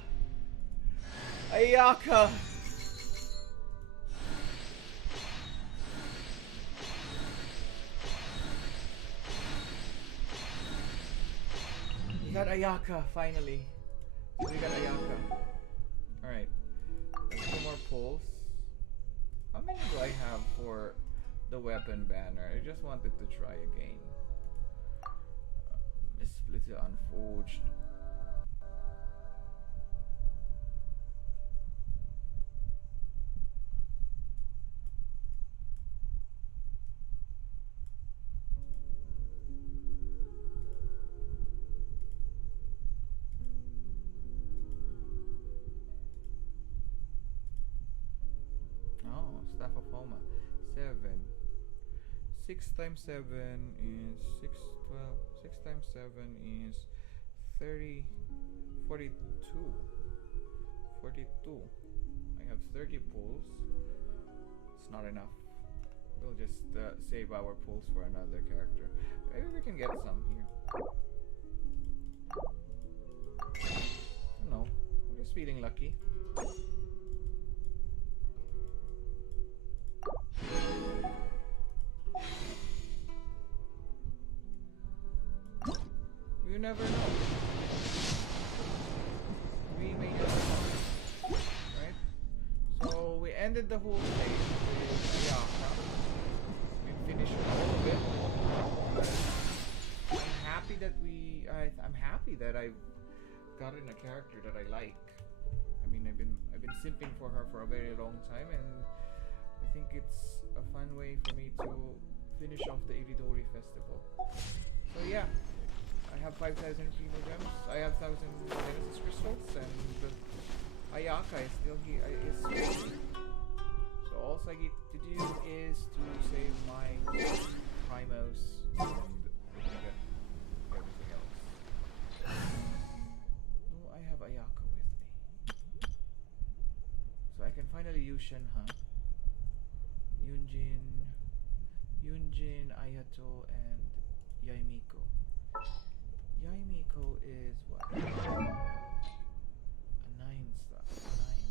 Ayaka! We got Ayaka, finally. We got Ayaka. Alright. 2 more pulls. How many do I have for the weapon banner? I just wanted to try again. Split Unforged. Oh, Staff of Homa. 7. 6 times 7 is 6, 12. 6 times 7 is 30, 42. 42. I have 30 pulls. It's not enough. We'll just save our pulls for another character. Maybe we can get some here. I don't know. I'm just feeling lucky. You never know. We may never know. Right? So we ended the whole stage with Ayaka. We finished all of it. I'm happy that I'm happy that I've gotten a character that I like. I mean, I've been simping for her for a very long time, and I think it's a fun way for me to finish off the Iridori festival. So yeah, I have 5,000 Primo Gems, I have 1,000 Genesis Crystals, and Ayaka is still here. So all I get to do is to save my Primos and get everything else. Oh, I have Ayaka with me. So I can finally use Shenhe, Yunjin, Ayato, and Yaimiko. Yaimiko is what? A 9 star. 9.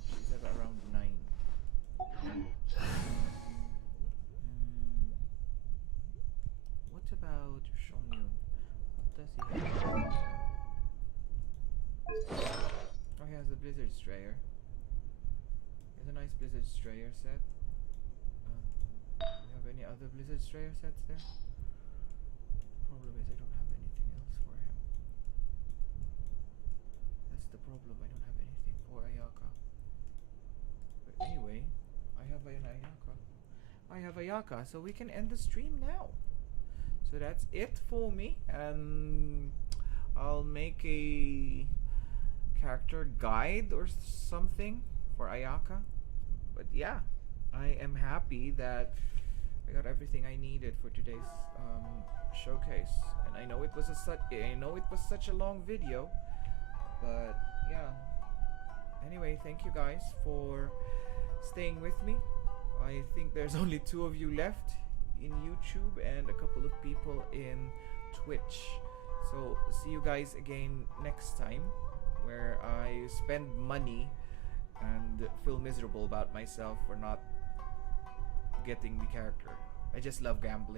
She's at around 9. What about Shongyun? What does he have? Oh, he has a Blizzard Strayer. He has a nice Blizzard Strayer set. Do you have any other Blizzard Strayer sets there? Problem is I don't have anything else for him. That's the problem, I don't have anything for Ayaka. But anyway, I have an Ayaka. I have Ayaka, so we can end the stream now. So that's it for me, and I'll make a character guide or something for Ayaka. But yeah, I am happy that I got everything I needed for today's showcase, and I know it was such a long video, but yeah. Anyway, thank you guys for staying with me. I think there's only 2 of you left in YouTube and a couple of people in Twitch. So see you guys again next time, where I spend money and feel miserable about myself for not getting the character. I just love gambling.